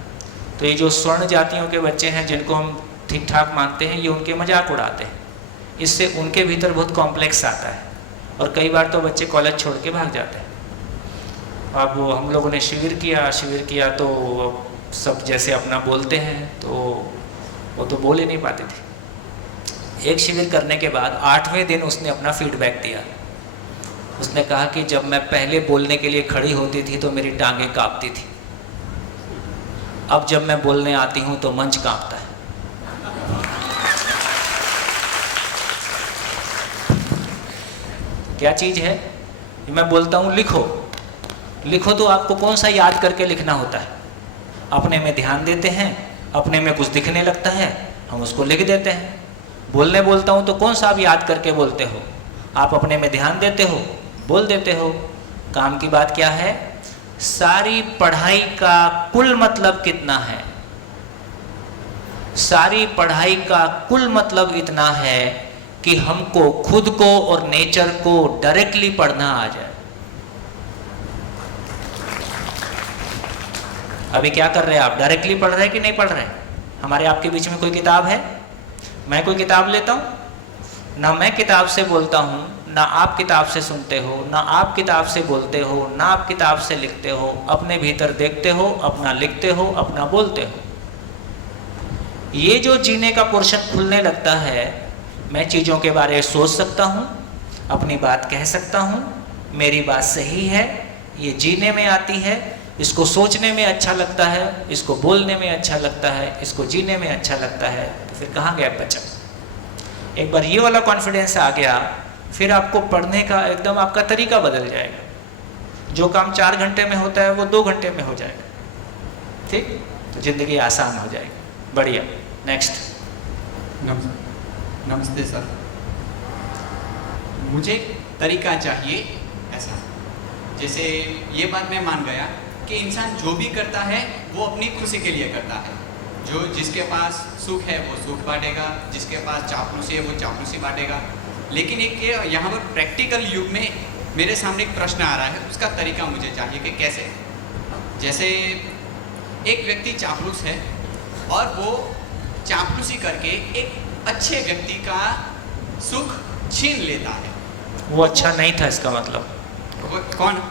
तो ये जो स्वर्ण जातियों के बच्चे हैं, जिनको हम ठीक ठाक मानते हैं, ये उनके मजाक उड़ाते हैं। इससे उनके भीतर बहुत कॉम्प्लेक्स आता है, और कई बार तो बच्चे कॉलेज छोड़ के भाग जाते हैं। अब हम लोगों ने शिविर किया तो सब जैसे अपना बोलते हैं, तो वो तो बोल ही नहीं पाते थे। एक शिविर करने के बाद 8वें दिन उसने अपना फीडबैक दिया। उसने कहा कि जब मैं पहले बोलने के लिए खड़ी होती थी तो मेरी टांगें कांपती थी, अब जब मैं बोलने आती हूँ तो मंच कांपता है। क्या चीज़ है? मैं बोलता हूँ लिखो तो आपको कौन सा याद करके लिखना होता है? अपने में ध्यान देते हैं, अपने में कुछ दिखने लगता है, हम उसको लिख देते हैं। बोलता हूँ तो कौन सा आप याद करके बोलते हो? आप अपने में ध्यान देते हो, बोल देते हो। काम की बात क्या है? सारी पढ़ाई का कुल मतलब कितना है? सारी पढ़ाई का कुल मतलब इतना है कि हमको खुद को और नेचर को डायरेक्टली पढ़ना आ जाए। अभी क्या कर रहे हैं आप? डायरेक्टली पढ़ रहे हैं कि नहीं पढ़ रहे? हमारे आपके बीच में कोई किताब है? मैं कोई किताब लेता हूँ? ना मैं किताब से बोलता हूँ, ना आप किताब से सुनते हो, ना आप किताब से बोलते हो, ना आप किताब से लिखते हो। अपने भीतर देखते हो, अपना लिखते हो, अपना बोलते हो। ये जो जीने का पोर्शन खुलने लगता है, मैं चीज़ों के बारे में सोच सकता हूँ, अपनी बात कह सकता हूँ, मेरी बात सही है, ये जीने में आती है। इसको सोचने में अच्छा लगता है, इसको बोलने में अच्छा लगता है, इसको जीने में अच्छा लगता है। तो फिर कहाँ गया बच्चा? एक बार ये वाला कॉन्फिडेंस आ गया, फिर आपको पढ़ने का एकदम आपका तरीका बदल जाएगा। जो काम 4 घंटे में होता है वो 2 घंटे में हो जाएगा। ठीक? तो ज़िंदगी आसान हो जाएगी। बढ़िया, नेक्स्ट। नमस्ते सर, मुझे तरीका चाहिए ऐसा, जैसे ये बात मैं मान गया कि इंसान जो भी करता है वो अपनी खुशी के लिए करता है। जो जिसके पास सुख है वो सुख बांटेगा, जिसके पास चापलूसी है वो चापलूसी बांटेगा। लेकिन एक यहाँ पर प्रैक्टिकल युग में मेरे सामने एक प्रश्न आ रहा है, उसका तरीका मुझे चाहिए कि कैसे। जैसे एक व्यक्ति चापलूस है और वो चापलूसी करके एक अच्छे व्यक्ति का सुख छीन लेता है। वो अच्छा नहीं था इसका मतलब? वो कौन?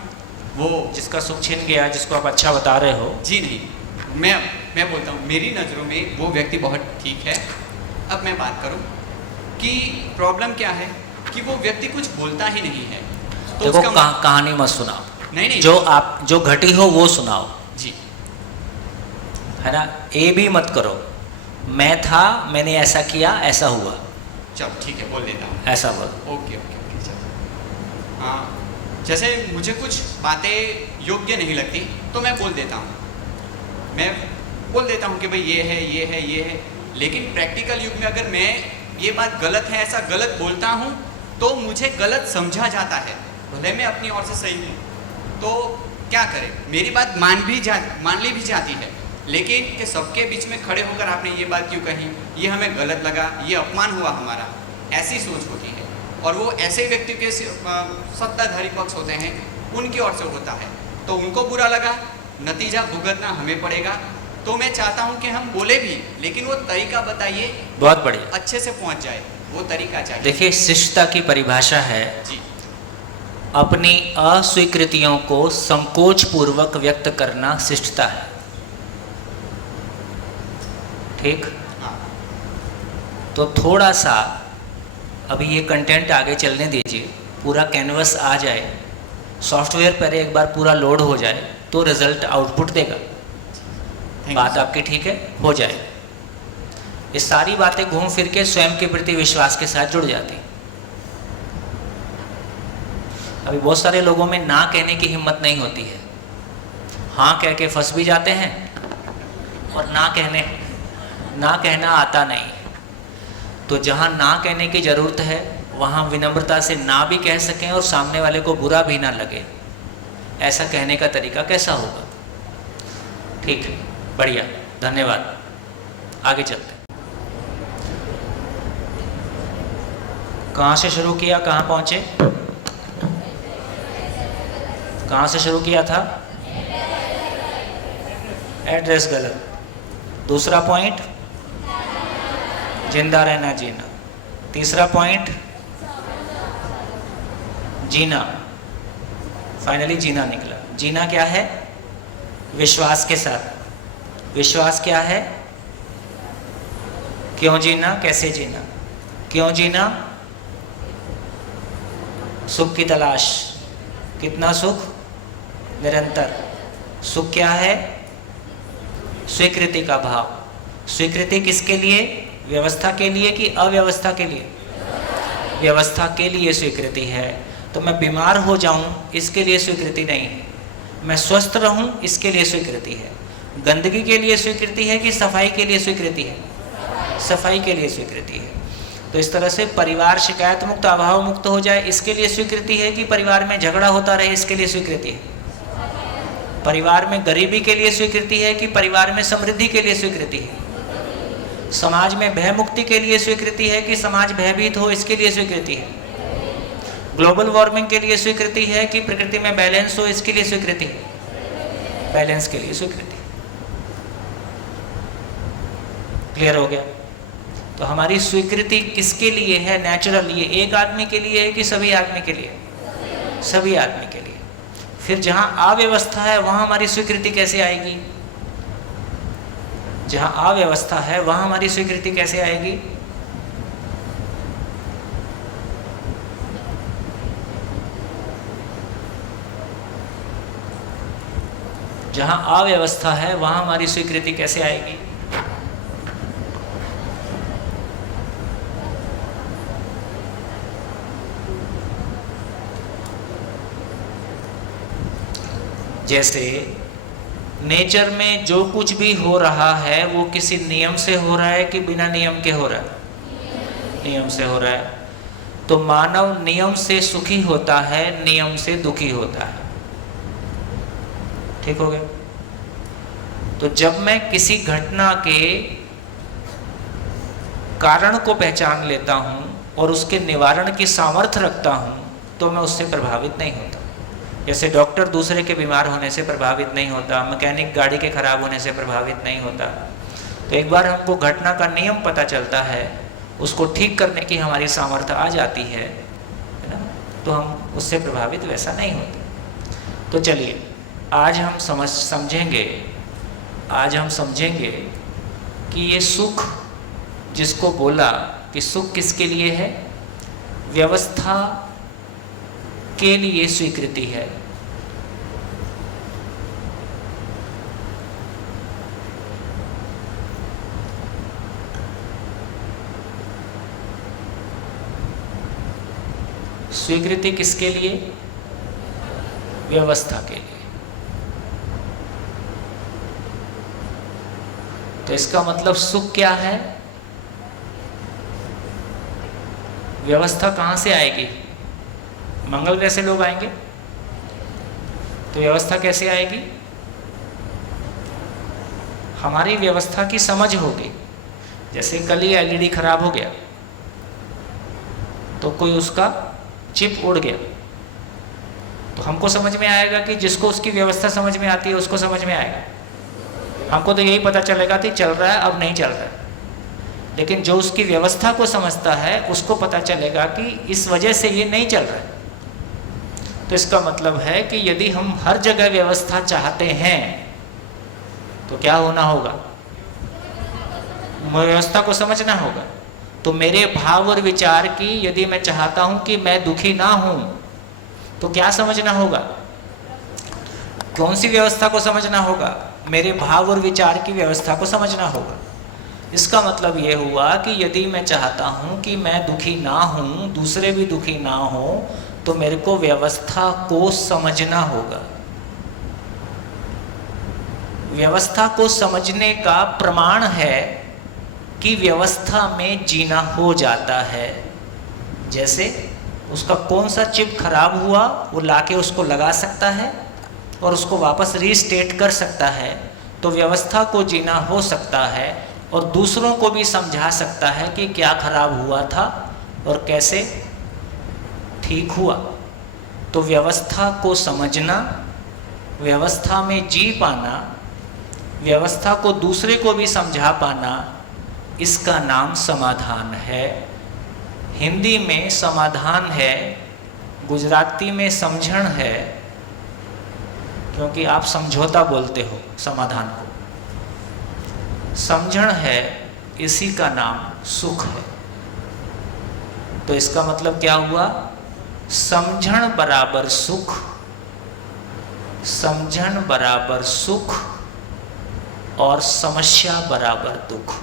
वो जिसका सुख छीन गया, जिसको आप अच्छा बता रहे हो? जी नहीं, मैं बोलता हूँ मेरी नज़रों में वो व्यक्ति बहुत ठीक है। अब मैं बात करूँ कि प्रॉब्लम क्या है कि वो व्यक्ति कुछ बोलता ही नहीं है। तो देखो, कहानी मत सुनाओ, नहीं, जो घटी हो वो सुनाओ जी, है ना। ये भी मत करो, मैं था, मैंने ऐसा किया, ऐसा हुआ। चलो ठीक है, बोल देता हूँ। ऐसा बोल। ओके चलो। हाँ, जैसे मुझे कुछ बातें योग्य नहीं लगती तो मैं बोल देता हूँ, मैं बोल देता हूँ कि भाई ये है, ये है, ये है। लेकिन प्रैक्टिकल युग में अगर मैं ये बात गलत है ऐसा गलत बोलता हूँ तो मुझे गलत समझा जाता है, भले मैं अपनी ओर से सही हूँ। तो क्या करें, मेरी बात मान ली भी जाती है, लेकिन कि सबके बीच में खड़े होकर आपने ये बात क्यों कही, ये हमें गलत लगा, ये अपमान हुआ हमारा, ऐसी सोच होती है। और वो ऐसे व्यक्ति के सत्ताधारी पक्ष होते हैं, उनकी ओर से होता है, तो उनको बुरा लगा, नतीजा भुगतना हमें पड़ेगा। तो मैं चाहता हूं कि हम बोले भी, लेकिन वो तरीका बताइए, बहुत बढ़िया, अच्छे से पहुंच जाए, वो तरीका चाहिए। देखिए, शिष्टता की परिभाषा है जी, अपनी अस्वीकृतियों को संकोच पूर्वक व्यक्त करना शिष्टता है। ठीक? तो थोड़ा सा अभी ये कंटेंट आगे चलने दीजिए, पूरा कैनवस आ जाए, सॉफ्टवेयर पर एक बार पूरा लोड हो जाए तो रिजल्ट आउटपुट देगा। बात आपकी ठीक है, हो जाए। ये सारी बातें घूम फिर के स्वयं के प्रति विश्वास के साथ जुड़ जाती। अभी बहुत सारे लोगों में ना कहने की हिम्मत नहीं होती है, हाँ कह के फंस भी जाते हैं और ना कहना आता नहीं। तो जहाँ ना कहने की ज़रूरत है वहाँ विनम्रता से ना भी कह सकें और सामने वाले को बुरा भी ना लगे, ऐसा कहने का तरीका कैसा होगा? ठीक है, बढ़िया, धन्यवाद। आगे चलते हैं। कहाँ से शुरू किया, कहाँ पहुँचे? कहाँ से शुरू किया था? एड्रेस गलत। दूसरा पॉइंट, जिंदा रहना जीना। तीसरा पॉइंट, जीना। फाइनली जीना निकला। जीना क्या है? विश्वास के साथ। विश्वास क्या है? क्यों जीना, कैसे जीना? क्यों जीना? सुख की तलाश। कितना सुख? निरंतर। सुख क्या है? स्वीकृति का भाव। स्वीकृति किसके लिए? व्यवस्था के लिए कि अव्यवस्था के लिए? व्यवस्था के लिए स्वीकृति है। तो मैं बीमार हो जाऊं इसके लिए स्वीकृति नहीं है, मैं स्वस्थ रहूं इसके लिए स्वीकृति है। गंदगी के लिए स्वीकृति है कि सफाई के लिए स्वीकृति है? सफाई के लिए स्वीकृति है। तो इस तरह से परिवार शिकायत मुक्त, अभाव मुक्त हो जाए इसके लिए स्वीकृति है कि परिवार में झगड़ा होता रहे इसके लिए स्वीकृति है? परिवार में गरीबी के लिए स्वीकृति है कि परिवार में समृद्धि के लिए स्वीकृति है? समाज में भय मुक्ति के लिए स्वीकृति है कि समाज भयभीत हो इसके लिए स्वीकृति है? ग्लोबल वार्मिंग के लिए स्वीकृति है कि प्रकृति में बैलेंस हो इसके लिए स्वीकृति है? बैलेंस के लिए स्वीकृति। क्लियर हो गया? तो हमारी स्वीकृति किसके लिए है? नेचुरल। ये एक आदमी के लिए है कि सभी आदमी के लिए? सभी आदमी के लिए। फिर जहाँ अव्यवस्था है वहाँ हमारी स्वीकृति कैसे आएगी? जहाँ अव्यवस्था है वहाँ हमारी स्वीकृति कैसे आएगी? जहाँ अव्यवस्था है वहाँ हमारी स्वीकृति कैसे आएगी? जैसे नेचर में जो कुछ भी हो रहा है वो किसी नियम से हो रहा है कि बिना नियम के हो रहा है? नियम से हो रहा है। तो मानव नियम से सुखी होता है, नियम से दुखी होता है। ठीक हो गया? तो जब मैं किसी घटना के कारण को पहचान लेता हूं और उसके निवारण की सामर्थ्य रखता हूं तो मैं उससे प्रभावित नहीं होता। जैसे डॉक्टर दूसरे के बीमार होने से प्रभावित नहीं होता, मैकेनिक गाड़ी के खराब होने से प्रभावित नहीं होता। तो एक बार हमको घटना का नियम पता चलता है, उसको ठीक करने की हमारी सामर्थ्य आ जाती है ना, तो हम उससे प्रभावित वैसा नहीं होते। तो चलिए आज हम समझेंगे कि ये सुख जिसको बोला कि सुख किसके लिए है? व्यवस्था के लिए स्वीकृति है। स्वीकृति किसके लिए? व्यवस्था के लिए। तो इसका मतलब सुख क्या है? व्यवस्था कहाँ से आएगी? मंगल ग्रह से लोग आएंगे तो व्यवस्था कैसे आएगी? हमारी व्यवस्था की समझ होगी। जैसे कल ही एलईडी खराब हो गया तो कोई उसका चिप उड़ गया, तो हमको समझ में आएगा कि जिसको उसकी व्यवस्था समझ में आती है उसको समझ में आएगा। हमको तो यही पता चलेगा कि चल रहा है, अब नहीं चल रहा है। लेकिन जो उसकी व्यवस्था को समझता है उसको पता चलेगा कि इस वजह से ये नहीं चल रहा है। तो इसका मतलब है कि यदि हम हर जगह व्यवस्था चाहते हैं तो क्या होना होगा? व्यवस्था को समझना होगा। तो मेरे भाव और विचार की यदि मैं चाहता हूं कि मैं दुखी ना हूं तो क्या समझना होगा? कौन सी व्यवस्था को समझना होगा? मेरे भाव और विचार की व्यवस्था को समझना होगा। इसका मतलब ये हुआ कि यदि मैं चाहता हूं कि मैं दुखी ना हूं, दूसरे भी दुखी ना हो, तो मेरे को व्यवस्था को समझना होगा। व्यवस्था को समझने का प्रमाण है कि व्यवस्था में जीना हो जाता है। जैसे उसका कौन सा चिप खराब हुआ वो लाके उसको लगा सकता है और उसको वापस रीस्टेट कर सकता है। तो व्यवस्था को जीना हो सकता है और दूसरों को भी समझा सकता है कि क्या खराब हुआ था और कैसे ठीक हुआ। तो व्यवस्था को समझना, व्यवस्था में जी पाना, व्यवस्था को दूसरे को भी समझा पाना, इसका नाम समाधान है। हिंदी में समाधान है, गुजराती में समझण है, क्योंकि आप समझौता बोलते हो समाधान को। समझण है, इसी का नाम सुख है। तो इसका मतलब क्या हुआ? समझण बराबर सुख, समझण बराबर सुख और समस्या बराबर दुख।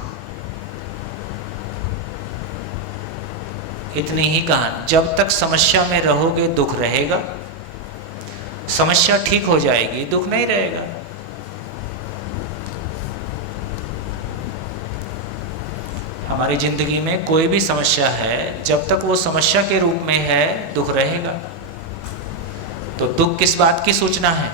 इतनी ही कहानी। जब तक समस्या में रहोगे दुख रहेगा, समस्या ठीक हो जाएगी दुख नहीं रहेगा। हमारी जिंदगी में कोई भी समस्या है, जब तक वो समस्या के रूप में है दुख रहेगा। तो दुख किस बात की सूचना है?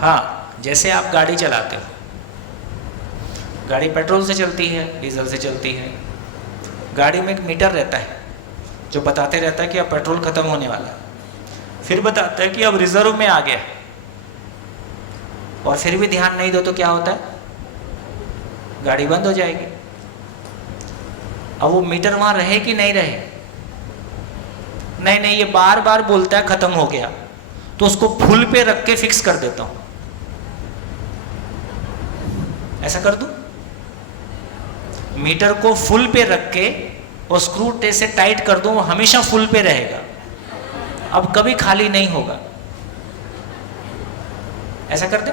हाँ, जैसे आप गाड़ी चलाते हो, गाड़ी पेट्रोल से चलती है, डीजल से चलती है। गाड़ी में एक मीटर रहता है जो बताते रहता है कि अब पेट्रोल खत्म होने वाला है, फिर बताता है कि अब रिजर्व में आ गया, और फिर भी ध्यान नहीं दो तो क्या होता है? गाड़ी बंद हो जाएगी। अब वो मीटर वहां रहे कि नहीं रहे? नहीं, ये बार बार बोलता है खत्म हो गया, तो उसको फुल पे रख के फिक्स कर देता हूं। ऐसा कर दूं? मीटर को फुल पे रख के और स्क्रू से टाइट कर दूं, वो हमेशा फुल पे रहेगा, अब कभी खाली नहीं होगा। ऐसा कर दे?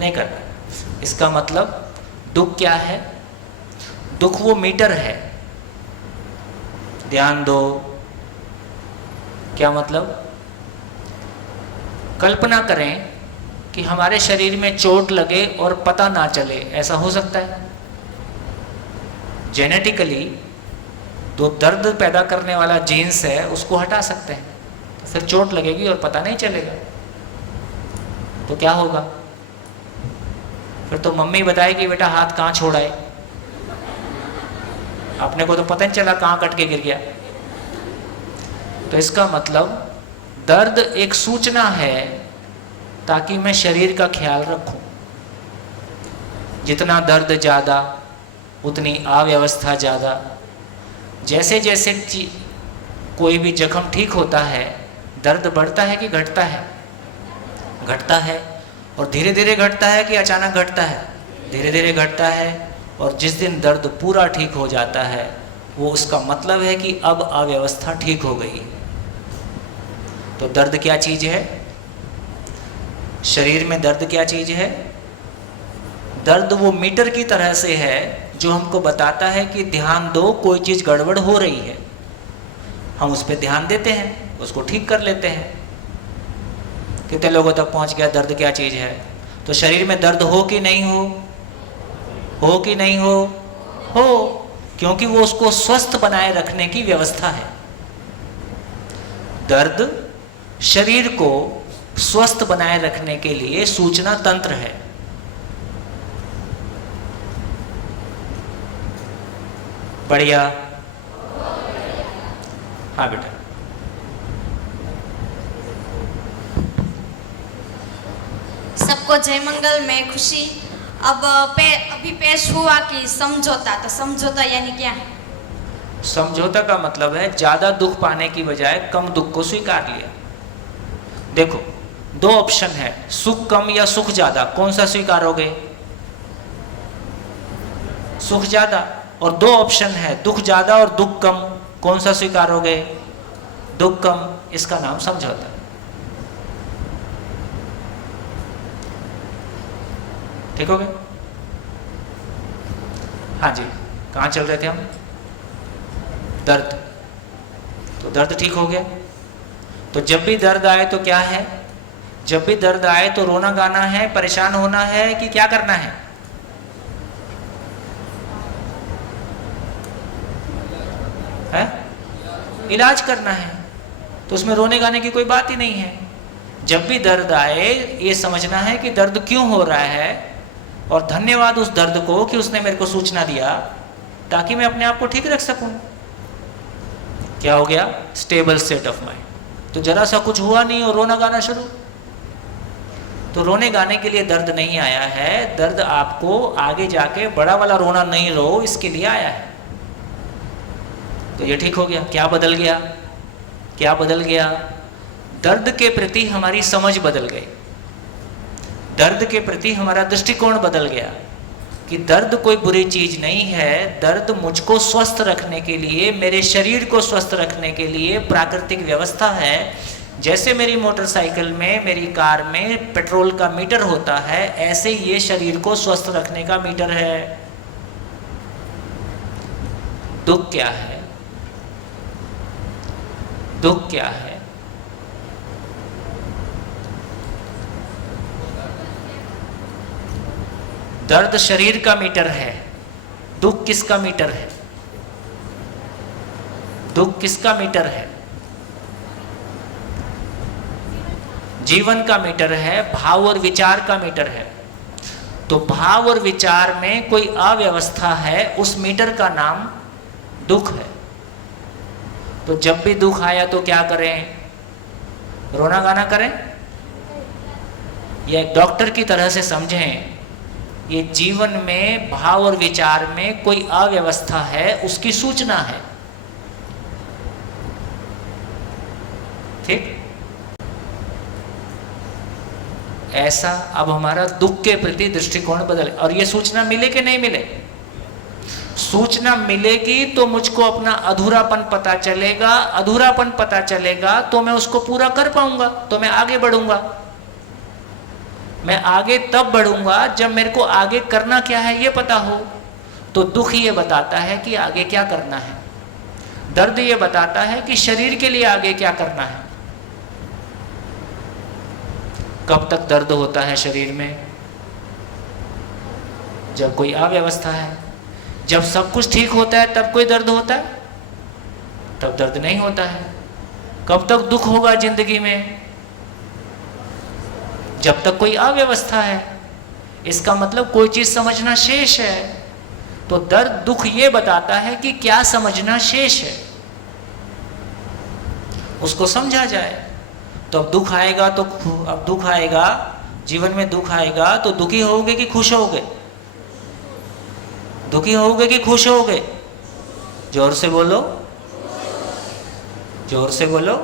नहीं करना। इसका मतलब दुख क्या है? दुख वो मीटर है ध्यान दो। क्या मतलब? कल्पना करें कि हमारे शरीर में चोट लगे और पता ना चले, ऐसा हो सकता है? जेनेटिकली जो दर्द पैदा करने वाला जीन्स है उसको हटा सकते हैं, तो फिर चोट लगेगी और पता नहीं चलेगा, तो क्या होगा? फिर तो मम्मी बताएगी बेटा हाथ कहाँ छोड़ा है, अपने को तो पता नहीं चला कहाँ कट के गिर गया। तो इसका मतलब दर्द एक सूचना है ताकि मैं शरीर का ख्याल रखूं। जितना दर्द ज़्यादा उतनी अव्यवस्था ज़्यादा। जैसे जैसे कोई भी जख्म ठीक होता है दर्द बढ़ता है कि घटता है? घटता है। और धीरे धीरे घटता है कि अचानक घटता है? धीरे धीरे घटता है। और जिस दिन दर्द पूरा ठीक हो जाता है वो उसका मतलब है कि अब अव्यवस्था ठीक हो गई। तो दर्द क्या चीज़ है? शरीर में दर्द क्या चीज़ है? दर्द वो मीटर की तरह से है जो हमको बताता है कि ध्यान दो, कोई चीज़ गड़बड़ हो रही है। हम उस पर ध्यान देते हैं, उसको ठीक कर लेते हैं। कितने लोगों तक पहुंच गया दर्द क्या चीज़ है? तो शरीर में दर्द हो कि नहीं हो? हो कि नहीं हो? हो, क्योंकि वो उसको स्वस्थ बनाए रखने की व्यवस्था है। दर्द शरीर को स्वस्थ बनाए रखने के लिए सूचना तंत्र है। बढ़िया। हाँ बेटा। सबको जय मंगल, मैं खुशी। अभी पेश हुआ कि समझौता, तो समझौता यानी क्या? समझौता का मतलब है ज़्यादा दुख पाने की बजाय कम दुख को स्वीकार लिया। देखो, दो ऑप्शन है, सुख कम या सुख ज़्यादा, कौन सा स्वीकारोगे? सुख ज़्यादा। और दो ऑप्शन है, दुख ज़्यादा और दुख कम, कौन सा स्वीकारोगे? दुख कम। इसका नाम समझौता। ठीक हो गया? हाँ जी, कहाँ चल रहे थे हम? दर्द। तो दर्द ठीक हो गया। तो जब भी दर्द आए तो क्या है? जब भी दर्द आए तो रोना गाना है, परेशान होना है कि क्या करना है? इलाज करना है। तो उसमें रोने गाने की कोई बात ही नहीं है। जब भी दर्द आए ये समझना है कि दर्द क्यों हो रहा है, और धन्यवाद उस दर्द को कि उसने मेरे को सूचना दिया ताकि मैं अपने आप को ठीक रख सकूं। क्या हो गया? Stable state of mind. तो जरा सा कुछ हुआ नहीं और रोना गाना शुरू। तो रोने गाने के लिए दर्द नहीं आया है, दर्द आपको आगे जाके बड़ा वाला रोना नहीं रो इसके लिए आया है। तो ये ठीक हो गया। क्या बदल गया? क्या बदल गया? दर्द के प्रति हमारी समझ बदल गई, दर्द के प्रति हमारा दृष्टिकोण बदल गया कि दर्द कोई बुरी चीज़ नहीं है। दर्द मुझको स्वस्थ रखने के लिए, मेरे शरीर को स्वस्थ रखने के लिए प्राकृतिक व्यवस्था है। जैसे मेरी मोटरसाइकिल में, मेरी कार में पेट्रोल का मीटर होता है, ऐसे ये शरीर को स्वस्थ रखने का मीटर है। दुख क्या है? दुख क्या है? दर्द शरीर का मीटर है, दुख किसका मीटर है? दुख किसका मीटर है? जीवन का मीटर है, भाव और विचार का मीटर है। तो भाव और विचार में कोई अव्यवस्था है, उस मीटर का नाम दुख है। तो जब भी दुख आया तो क्या करें? रोना गाना करें? या एक डॉक्टर की तरह से समझें, ये जीवन में भाव और विचार में कोई अव्यवस्था है, उसकी सूचना है। ठीक? ऐसा अब हमारा दुख के प्रति दृष्टिकोण बदले। और ये सूचना मिले कि नहीं मिले? सूचना मिलेगी तो मुझको अपना अधूरापन पता चलेगा, अधूरापन पता चलेगा तो मैं उसको पूरा कर पाऊंगा, तो मैं आगे बढ़ूंगा। मैं आगे तब बढ़ूंगा जब मेरे को आगे करना क्या है ये पता हो। तो दुख ये बताता है कि आगे क्या करना है। दर्द ये बताता है कि शरीर के लिए आगे क्या करना है। कब तक दर्द होता है शरीर में? जब कोई अव्यवस्था है। जब सब कुछ ठीक होता है तब कोई दर्द होता है? तब दर्द नहीं होता है। कब तक दुख होगा जिंदगी में? जब तक कोई अव्यवस्था है। इसका मतलब कोई चीज समझना शेष है। तो दर्द दुख ये बताता है कि क्या समझना शेष है, उसको समझा जाए। तो अब दुख आएगा तो अब दुख आएगा, जीवन में दुख आएगा तो दुखी होगे कि खुश होगे? दुखी होगे कि खुश होगे? जोर से बोलो, जोर से बोलो।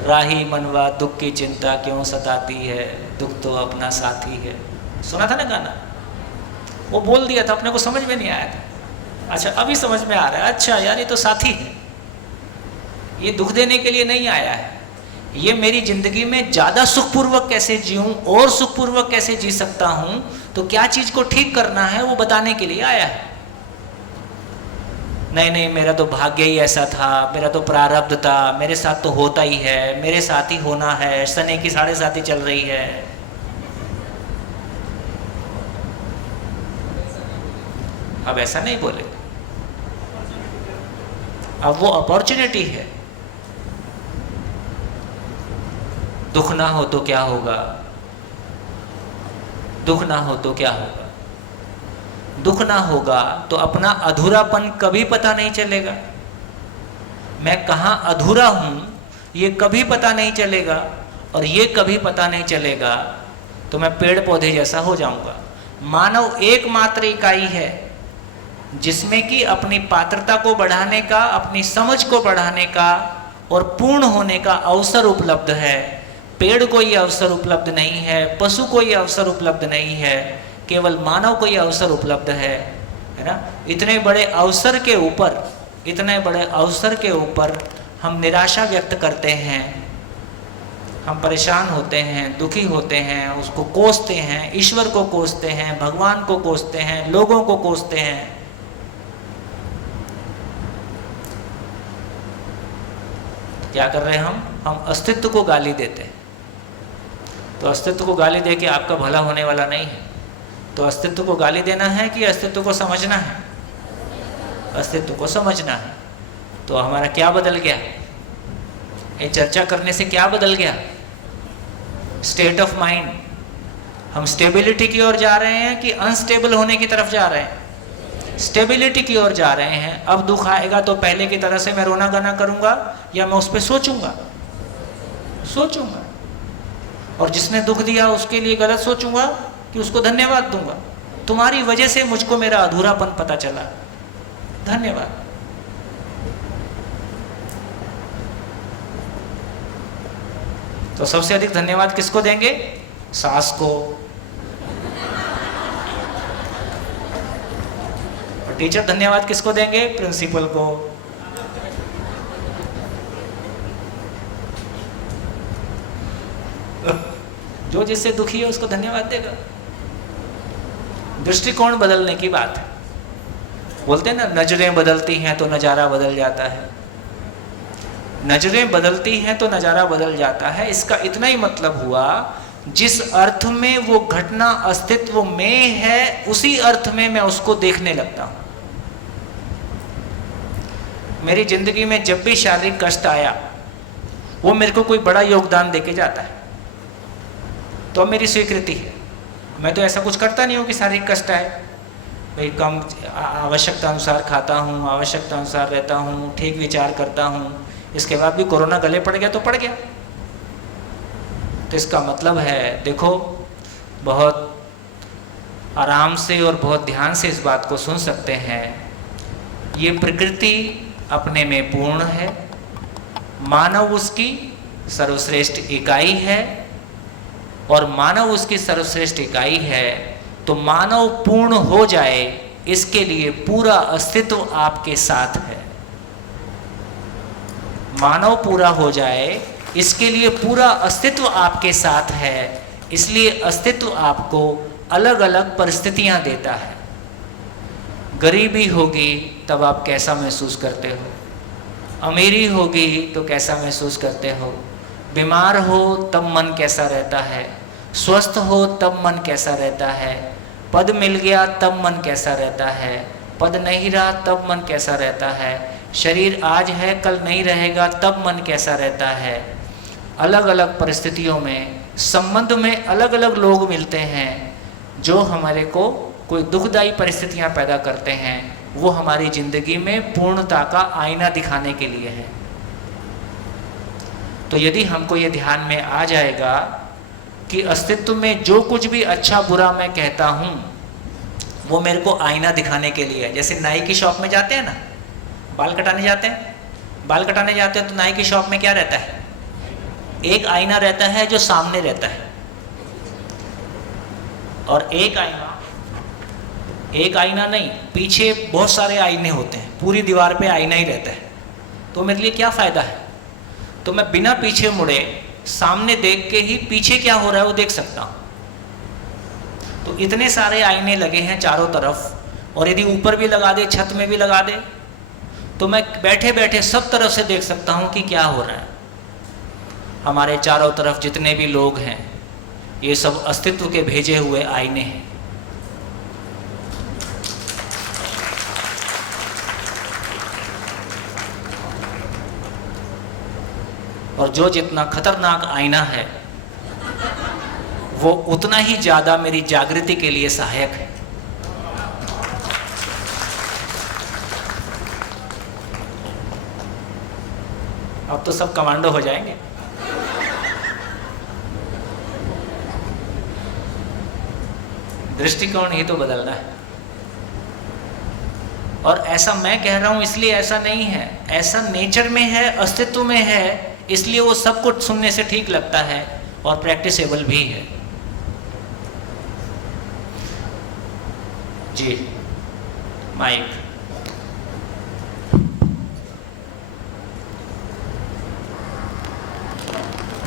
राही मनवा दुख की चिंता क्यों सताती है, दुख तो अपना साथी है। सुना था ना गाना? वो बोल दिया था, अपने को समझ में नहीं आया था। अच्छा अभी समझ में आ रहा है, अच्छा यार ये तो साथी है, ये दुख देने के लिए नहीं आया है, ये मेरी जिंदगी में ज़्यादा सुखपूर्वक कैसे जीऊँ और सुखपूर्वक कैसे जी सकता हूँ, तो क्या चीज़ को ठीक करना है वो बताने के लिए आया है। नहीं नहीं, मेरा तो भाग्य ही ऐसा था, मेरा तो प्रारब्ध था, मेरे साथ तो होता ही है, मेरे साथ ही होना है, शनि की 7.5 चल रही है। अब ऐसा नहीं बोले, अब वो अपॉर्चुनिटी है। दुख ना हो तो क्या होगा? दुख ना हो तो क्या होगा? दुख ना होगा तो अपना अधूरापन कभी पता नहीं चलेगा। मैं कहाँ अधूरा हूँ ये कभी पता नहीं चलेगा, और ये कभी पता नहीं चलेगा तो मैं पेड़ पौधे जैसा हो जाऊंगा। मानव एकमात्र इकाई है जिसमें कि अपनी पात्रता को बढ़ाने का, अपनी समझ को बढ़ाने का और पूर्ण होने का अवसर उपलब्ध है। पेड़ को ये अवसर उपलब्ध नहीं है, पशु को ये अवसर उपलब्ध नहीं है, केवल मानव को ये अवसर उपलब्ध है ना। इतने बड़े अवसर के ऊपर, इतने बड़े अवसर के ऊपर हम निराशा व्यक्त करते हैं, हम परेशान होते हैं, दुखी होते हैं, उसको कोसते हैं, ईश्वर को कोसते हैं, भगवान को कोसते हैं, लोगों को कोसते हैं। क्या कर रहे हैं हम अस्तित्व को गाली देते हैं। तो अस्तित्व को गाली दे के आपका भला होने वाला नहीं है। तो अस्तित्व को गाली देना है कि अस्तित्व को समझना है? अस्तित्व को समझना है। तो हमारा क्या बदल गया? ये चर्चा करने से क्या बदल गया? State of mind. हम स्टेबिलिटी की ओर जा रहे हैं कि अनस्टेबल होने की तरफ जा रहे हैं? स्टेबिलिटी की ओर जा रहे हैं। अब दुख आएगा तो पहले की तरह से मैं रोना गाना करूंगा या मैं उस पर सोचूंगा? सोचूंगा। और जिसने दुख दिया उसके लिए गलत सोचूंगा कि उसको धन्यवाद दूंगा, तुम्हारी वजह से मुझको मेरा अधूरापन पता चला, धन्यवाद। तो सबसे अधिक धन्यवाद किसको देंगे? सास को। और टीचर धन्यवाद किसको देंगे? प्रिंसिपल को। जो जिससे दुखी है उसको धन्यवाद देगा। दृष्टिकोण बदलने की बात है। बोलते हैं ना, नजरें बदलती हैं तो नज़ारा बदल जाता है। नजरें बदलती हैं तो नज़ारा बदल जाता है। इसका इतना ही मतलब हुआ, जिस अर्थ में वो घटना अस्तित्व में है उसी अर्थ में मैं उसको देखने लगता हूँ। मेरी जिंदगी में जब भी शारीरिक कष्ट आया वो मेरे को कोई बड़ा योगदान देके जाता है, तो मेरी स्वीकृति है। मैं तो ऐसा कुछ करता नहीं हूँ कि शारीरिक कष्ट आए, भाई कम आवश्यकता अनुसार खाता हूँ, आवश्यकता अनुसार रहता हूँ, ठीक विचार करता हूँ। इसके बाद भी कोरोना गले पड़ गया तो पड़ गया। तो इसका मतलब है, देखो, बहुत आराम से और बहुत ध्यान से इस बात को सुन सकते हैं। ये प्रकृति अपने में पूर्ण है, मानव उसकी सर्वश्रेष्ठ इकाई है, और मानव उसकी सर्वश्रेष्ठ इकाई है। तो मानव पूर्ण हो जाए इसके लिए पूरा अस्तित्व आपके साथ है। मानव पूरा हो जाए इसके लिए पूरा अस्तित्व आपके साथ है। इसलिए अस्तित्व आपको अलग अलग परिस्थितियां देता है। गरीबी होगी तब आप कैसा महसूस करते हो, अमीरी होगी तो कैसा महसूस करते हो, बीमार हो तब मन कैसा रहता है, स्वस्थ हो तब मन कैसा रहता है, पद मिल गया तब मन कैसा रहता है, पद नहीं रहा तब मन कैसा रहता है, शरीर आज है कल नहीं रहेगा तब मन कैसा रहता है। अलग अलग परिस्थितियों में संबंध में अलग अलग लोग मिलते हैं जो हमारे को कोई दुखदायी परिस्थितियां पैदा करते हैं, वो हमारी जिंदगी में पूर्णता का आईना दिखाने के लिए है। तो यदि हमको ये ध्यान में आ जाएगा कि अस्तित्व में जो कुछ भी अच्छा बुरा मैं कहता हूँ वो मेरे को आईना दिखाने के लिए है। जैसे नाई की शॉप में जाते हैं ना, बाल कटाने जाते हैं, बाल कटाने जाते हैं तो नाई की शॉप में क्या रहता है, एक आईना रहता है जो सामने रहता है, और एक आईना नहीं, पीछे बहुत सारे आईने होते हैं, पूरी दीवार पे आईना ही रहता है। तो मेरे लिए क्या फ़ायदा है, तो मैं बिना पीछे मुड़े सामने देख के ही पीछे क्या हो रहा है वो देख सकता हूँ। तो इतने सारे आईने लगे हैं चारों तरफ, और यदि ऊपर भी लगा दे, छत में भी लगा दे, तो मैं बैठे बैठे सब तरफ से देख सकता हूँ कि क्या हो रहा है। हमारे चारों तरफ जितने भी लोग हैं ये सब अस्तित्व के भेजे हुए आईने हैं। और जो जितना खतरनाक आईना है वो उतना ही ज़्यादा मेरी जागृति के लिए सहायक है। अब तो सब कमांडो हो जाएंगे। दृष्टिकोण ही तो बदलना है। और ऐसा मैं कह रहा हूं इसलिए ऐसा नहीं है, ऐसा नेचर में है, अस्तित्व में है, इसलिए वो सब कुछ सुनने से ठीक लगता है और प्रैक्टिसेबल भी है। जी माइक।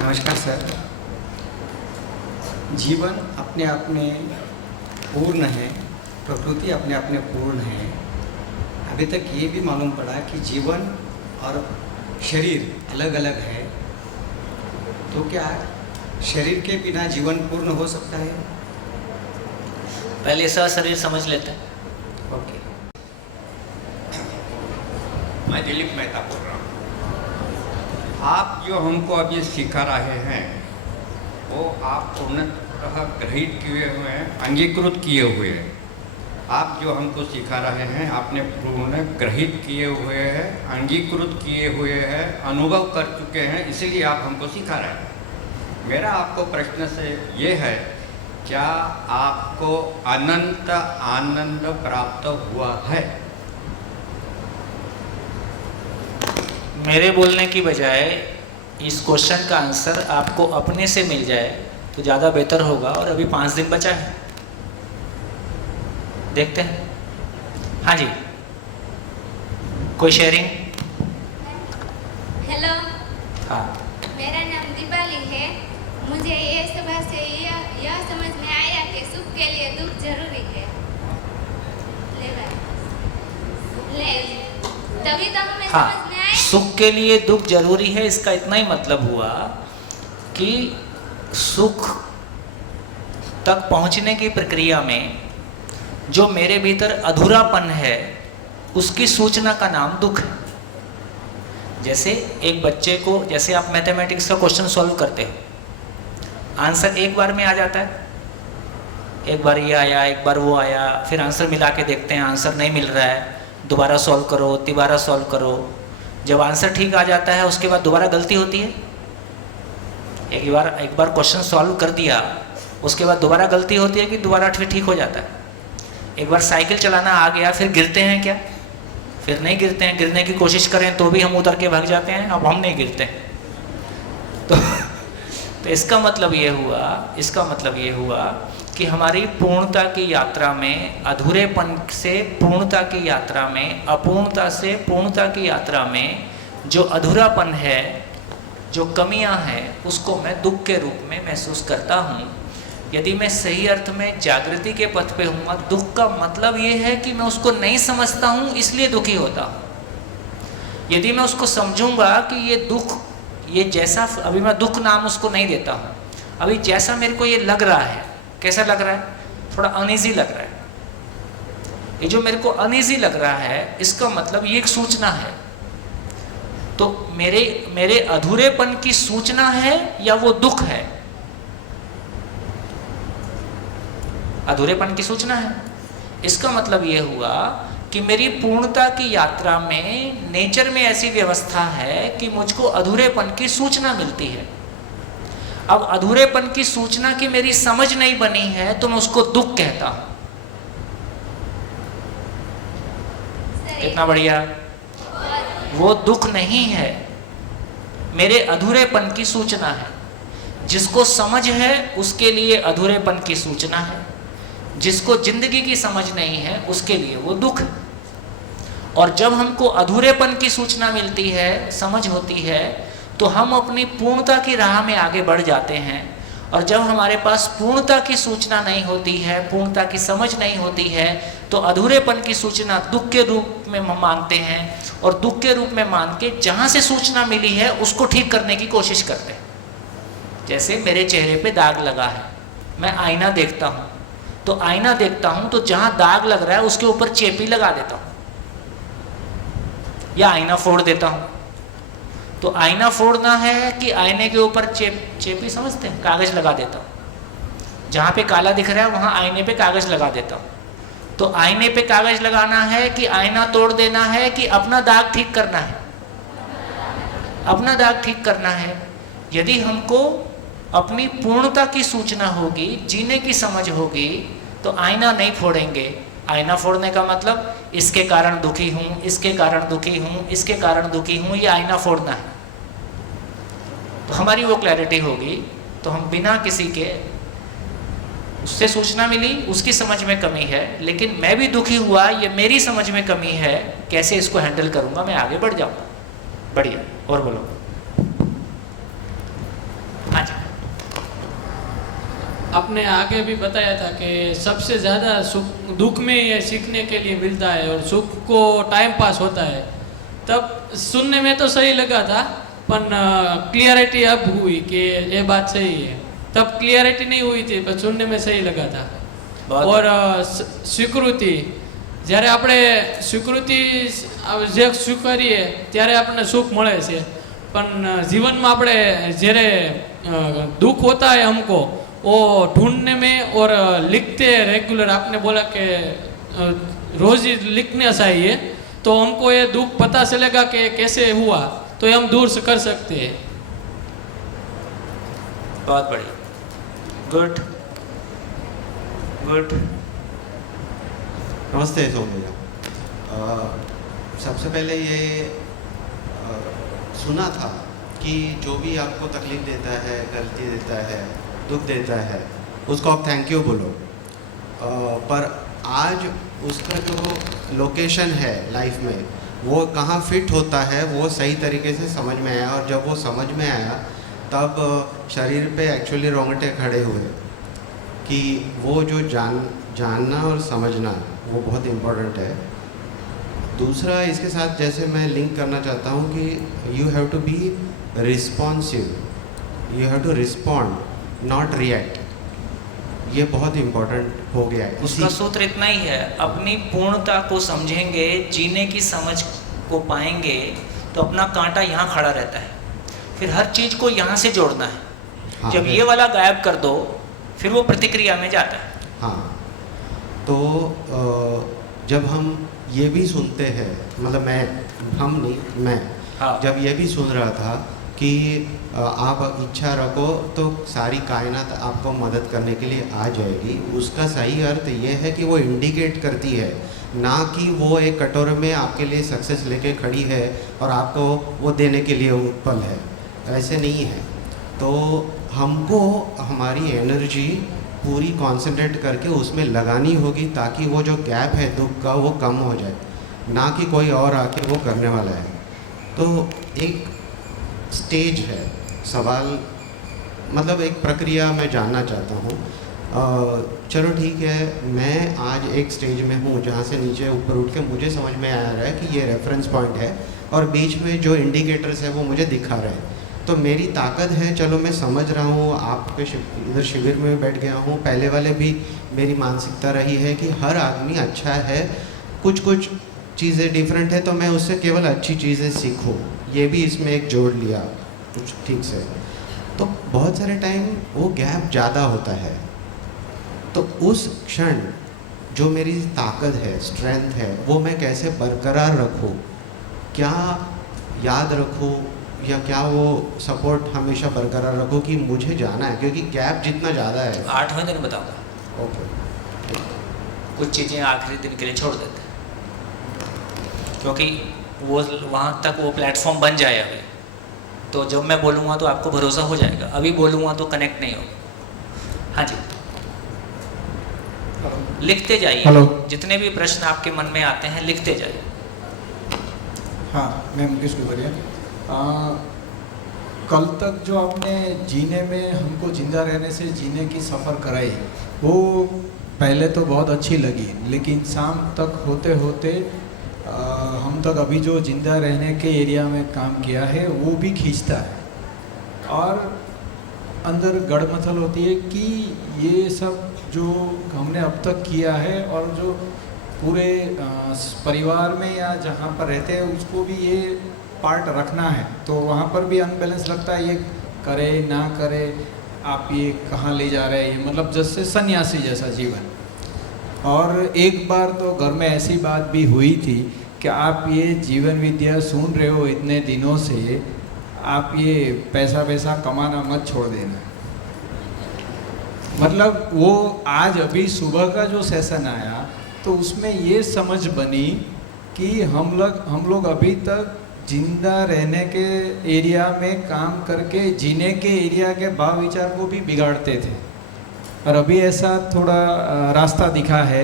नमस्कार सर। जीवन अपने आप में पूर्ण है, प्रकृति अपने आप में पूर्ण है। अभी तक ये भी मालूम पड़ा कि जीवन और शरीर अलग अलग है, तो क्या शरीर के बिना जीवन पूर्ण हो सकता है? पहले शरीर समझ लेते हैं। ओके। मैं दिलीप मेहता बोल रहा हूँ। आप जो हमको अभी सिखा रहे हैं वो आप पूर्णतः ग्रहित किए हुए हैं, अंगीकृत किए हुए हैं। आप जो हमको सिखा रहे हैं आपने पूर्ण ग्रहित किए हुए हैं, अंगीकृत किए हुए हैं, अनुभव कर चुके हैं, इसीलिए आप हमको सिखा रहे हैं। मेरा आपको प्रश्न से ये है, क्या आपको अनंत आनंद प्राप्त हुआ है? मेरे बोलने की बजाय इस क्वेश्चन का आंसर आपको अपने से मिल जाए तो ज़्यादा बेहतर होगा। और अभी 5 दिन बचा है, देखते हैं। हाँ जी, कोई शेयरिंग? हेलो, हाँ, मेरा नाम दीपाली है। मुझे ये सभा से यह समझ में आया कि सुख के लिए दुख जरूरी है। तभी तो हमें समझ में आया सुख के लिए दुख जरूरी है। इसका इतना ही मतलब हुआ कि सुख तक पहुंचने की प्रक्रिया में जो मेरे भीतर अधूरापन है उसकी सूचना का नाम दुख है। जैसे एक बच्चे को, जैसे आप मैथमेटिक्स का क्वेश्चन सॉल्व करते हो, आंसर एक बार में आ जाता है, एक बार ये आया, एक बार वो आया, फिर आंसर मिला के देखते हैं, आंसर नहीं मिल रहा है, दोबारा सॉल्व करो, तिबारा सॉल्व करो। जब आंसर ठीक आ जाता है उसके बाद दोबारा गलती होती है। एक बार क्वेश्चन सॉल्व कर दिया उसके बाद दोबारा गलती होती है कि दोबारा फिर ठीक हो जाता है। एक बार साइकिल चलाना आ गया, फिर गिरते हैं क्या? फिर नहीं गिरते हैं। गिरने की कोशिश करें तो भी हम उतर के भाग जाते हैं, अब हम नहीं गिरते। तो इसका मतलब ये हुआ कि हमारी पूर्णता की यात्रा में, अधूरेपन से पूर्णता की यात्रा में, अपूर्णता से पूर्णता की यात्रा में जो अधूरापन है, जो कमियां हैं, उसको मैं दुख के रूप में महसूस करता हूँ। यदि मैं सही अर्थ में जागृति के पथ पे हूँ, दुख दुख का मतलब ये है कि मैं उसको नहीं समझता हूँ इसलिए दुखी होता हूँ। यदि मैं उसको समझूंगा कि ये दुख, ये जैसा, अभी मैं दुख नाम उसको नहीं देता हूँ, अभी जैसा मेरे को ये लग रहा है, कैसा लग रहा है, थोड़ा अनईजी लग रहा है, ये जो मेरे को अनईजी लग रहा है इसका मतलब ये एक सूचना है। तो मेरे अधूरेपन की सूचना है या वो दुख है? अधूरेपन की सूचना है। इसका मतलब ये हुआ कि मेरी पूर्णता की यात्रा में नेचर में ऐसी व्यवस्था है कि मुझको अधूरेपन की सूचना मिलती है। अब अधूरेपन की सूचना की मेरी समझ नहीं बनी है तो मैं उसको दुख कहता हूं। कितना बढ़िया। वो दुख नहीं है, मेरे अधूरेपन की सूचना है। जिसको समझ है उसके लिए अधूरेपन की सूचना है, जिसको जिंदगी की समझ नहीं है उसके लिए वो दुख है। और जब हमको अधूरेपन की सूचना मिलती है, समझ होती है, तो हम अपनी पूर्णता की राह में आगे बढ़ जाते हैं। और जब हमारे पास पूर्णता की सूचना नहीं होती है, पूर्णता की समझ नहीं होती है, तो अधूरेपन की सूचना दुख के रूप में हम मानते हैं, और दुख के रूप में मान के जहाँ से सूचना मिली है उसको ठीक करने की कोशिश करते हैं। जैसे मेरे चेहरे पे दाग लगा है, मैं आईना देखता हूँ, तो आईना देखता हूँ तो जहाँ दाग लग रहा है उसके ऊपर चेपी लगा देता हूँ या आईना फोड़ देता हूँ। तो आईना फोड़ना है कि आईने के ऊपर चेपी, समझते हैं, कागज लगा देता हूँ। जहाँ पे काला दिख रहा है वहाँ आईने पे कागज लगा देता हूँ। तो आईने पे कागज लगाना है कि आईना तोड़ देना है कि अपना दाग ठीक करना है? अपना दाग ठीक करना है। यदि हमको अपनी पूर्णता की सूचना होगी, जीने की समझ होगी, तो आईना नहीं फोड़ेंगे। आईना फोड़ने का मतलब इसके कारण दुखी हूँ, इसके कारण दुखी हूँ, इसके कारण दुखी हूँ, ये आईना फोड़ना है। तो हमारी वो क्लैरिटी होगी, तो हम बिना किसी के, उससे सूचना मिली, उसकी समझ में कमी है, लेकिन मैं भी दुखी हुआ, ये मेरी समझ में कमी है, कैसे इसको हैंडल करूँगा, मैं आगे बढ़ जाऊँगा। बढ़िया, और बोलो। हाँ जी। आपने आगे भी बताया था कि सबसे ज़्यादा सुख दुख में ये सीखने के लिए मिलता है और सुख को टाइम पास होता है। तब सुनने में तो सही लगा था, पर क्लियरिटी अब हुई कि ये बात सही है। तब क्लियरिटी नहीं हुई थी, पर सुनने में सही लगा था। और स्वीकृति, જ્યારે આપણે સ્વીકૃતિ જે સ્વીકારીએ ત્યારે આપણને સુખ મળે છે, પણ જીવનમાં આપણે જ્યારે दुख होता है हमको, वो ढूंढने में और लिखते रेगुलर, आपने बोला कि रोज ही लिखना चाहिए, तो हमको ये दुख पता चलेगा कि कैसे हुआ, तो ये हम दूर से कर सकते हैं। बहुत बढ़िया, गुड गुड। नमस्ते सोनिया। सबसे पहले ये सुना था कि जो भी आपको तकलीफ देता है, गलती देता है, दुख देता है, उसको आप थैंक यू बोलो। पर आज उसका जो लोकेशन है लाइफ में, वो कहाँ फिट होता है, वो सही तरीके से समझ में आया। और जब वो समझ में आया तब शरीर पे एक्चुअली रोंगटे खड़े हुए कि वो जो जानना और समझना वो बहुत इम्पोर्टेंट है। दूसरा इसके साथ जैसे मैं लिंक करना चाहता हूँ कि you have to be responsive, you have to respond not react. ये बहुत इम्पोर्टेंट हो गया है। उसका सूत्र इतना ही है, अपनी पूर्णता को समझेंगे, जीने की समझ को पाएंगे, तो अपना कांटा यहाँ खड़ा रहता है। फिर हर चीज़ को यहाँ से जोड़ना है। हाँ, जब ये वाला गायब कर दो फिर वो प्रतिक्रिया में जाता है। हाँ, तो जब हम ये भी सुनते हैं, मतलब मैं हाँ। जब ये भी सुन रहा था कि आप इच्छा रखो तो सारी कायनात आपको मदद करने के लिए आ जाएगी, उसका सही अर्थ ये है कि वो इंडिकेट करती है, ना कि वो एक कटोरे में आपके लिए सक्सेस लेके खड़ी है और आपको वो देने के लिए उत्पल है। ऐसे नहीं है। तो हमको हमारी एनर्जी पूरी कंसंट्रेट करके उसमें लगानी होगी, ताकि वो जो गैप है दुख का वो कम हो जाए, ना कि कोई और आके वो करने वाला है। तो एक स्टेज है, सवाल मतलब एक प्रक्रिया मैं जानना चाहता हूँ चलो ठीक है, मैं आज एक स्टेज में हूँ जहाँ से नीचे ऊपर उठ के मुझे समझ में आ रहा है कि ये रेफरेंस पॉइंट है और बीच में जो इंडिकेटर्स है वो मुझे दिखा रहे हैं। तो मेरी ताकत है, चलो मैं समझ रहा हूँ, आपके इधर शिविर में बैठ गया हूँ, पहले वाले भी मेरी मानसिकता रही है कि हर आदमी अच्छा है, कुछ कुछ चीज़ें डिफरेंट है तो मैं उससे केवल अच्छी चीज़ें सीखूँ, ये भी इसमें एक जोड़ लिया कुछ ठीक से। तो बहुत सारे टाइम वो गैप ज़्यादा होता है, तो उस क्षण जो मेरी ताकत है, स्ट्रेंथ है, वो मैं कैसे बरकरार रखूँ, क्या याद रखूँ या क्या वो सपोर्ट हमेशा बरकरार रखूँ कि मुझे जाना है, क्योंकि गैप जितना ज़्यादा है। 8वें दिन बताऊँगा। ओके। कुछ चीज़ें आखिरी दिन के लिए छोड़ देते हैं, क्योंकि वो वहाँ तक वो प्लेटफॉर्म बन जाए अभी, तो जब मैं बोलूँगा तो आपको भरोसा हो जाएगा, अभी बोलूँगा तो कनेक्ट नहीं होगा। हाँ जी, लिखते जाइए। हेलो। जितने भी प्रश्न आपके मन में आते हैं लिखते जाइए। हाँ, मैं मुकेश गुबरिया। कल तक जो आपने जीने में हमको जिंदा रहने से जीने की सफ़र कराई, वो पहले तो बहुत अच्छी लगी, लेकिन शाम तक होते होते हम तक अभी जो जिंदा रहने के एरिया में काम किया है वो भी खींचता है, और अंदर गड़मथल होती है कि ये सब जो हमने अब तक किया है और जो पूरे परिवार में या जहाँ पर रहते हैं उसको भी ये पार्ट रखना है, तो वहाँ पर भी अनबैलेंस लगता है, ये करे ना करे, आप ये कहाँ ले जा रहे हैं, ये मतलब जैसे सन्यासी जैसा जीवन। और एक बार तो घर में ऐसी बात भी हुई थी कि आप ये जीवन विद्या सुन रहे हो इतने दिनों से, आप ये पैसा कमाना मत छोड़ देना। मतलब वो आज अभी सुबह का जो सेशन आया तो उसमें ये समझ बनी कि हम लोग अभी तक जिंदा रहने के एरिया में काम करके जीने के एरिया के भाव विचार को भी बिगाड़ते थे, और अभी ऐसा थोड़ा रास्ता दिखा है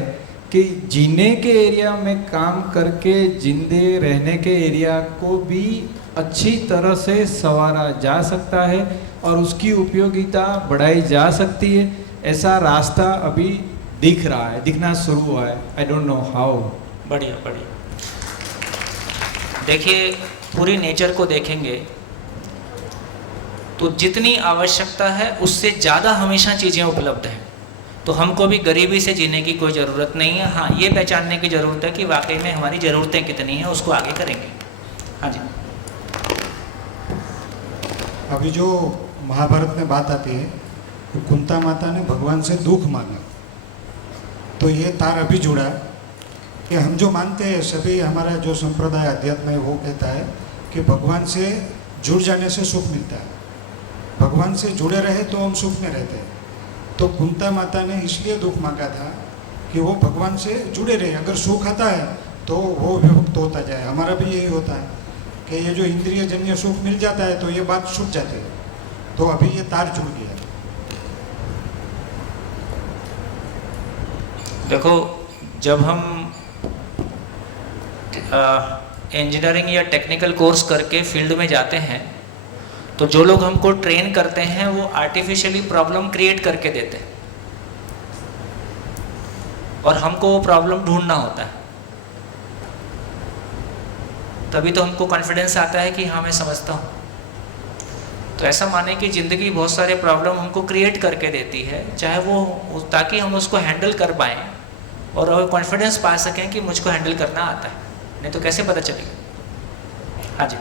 कि जीने के एरिया में काम करके जिंदे रहने के एरिया को भी अच्छी तरह से संवारा जा सकता है और उसकी उपयोगिता बढ़ाई जा सकती है। ऐसा रास्ता अभी दिख रहा है, दिखना शुरू हुआ है। I don't know how. बढ़िया बढ़िया। देखिए, पूरी नेचर को देखेंगे तो जितनी आवश्यकता है उससे ज़्यादा हमेशा चीज़ें उपलब्ध हैं, तो हमको भी गरीबी से जीने की कोई ज़रूरत नहीं है। हाँ, ये पहचानने की ज़रूरत है कि वाकई में हमारी ज़रूरतें कितनी हैं, उसको आगे करेंगे। हाँ जी। अभी जो महाभारत में बात आती है तो कुंता माता ने भगवान से दुख मांगा, तो ये तार अभी जुड़ा कि हम जो मानते हैं सभी, हमारा जो संप्रदाय अध्यात्म है वो कहता है कि भगवान से जुड़ जाने से सुख मिलता है, भगवान से जुड़े रहे तो हम सुख में रहते हैं। तो कुंता माता ने इसलिए दुख मांगा था कि वो भगवान से जुड़े रहे, अगर सुख आता है तो वो विभक्त होता जाए। हमारा भी यही होता है कि ये जो इंद्रिय जन्य सुख मिल जाता है तो ये बात छूट जाती है, तो अभी ये तार जुड़ गया। देखो, जब हम इंजीनियरिंग या टेक्निकल कोर्स करके फील्ड में जाते हैं तो जो लोग हमको ट्रेन करते हैं वो आर्टिफिशियली प्रॉब्लम क्रिएट करके देते हैं और हमको वो प्रॉब्लम ढूंढना होता है, तभी तो हमको कॉन्फिडेंस आता है कि हाँ मैं समझता हूँ। तो ऐसा माने कि ज़िंदगी बहुत सारे प्रॉब्लम हमको क्रिएट करके देती है, चाहे वो, ताकि हम उसको हैंडल कर पाएँ और कॉन्फिडेंस पा सकें कि मुझको हैंडल करना आता है, नहीं तो कैसे पता चलेगा। हाँ जी।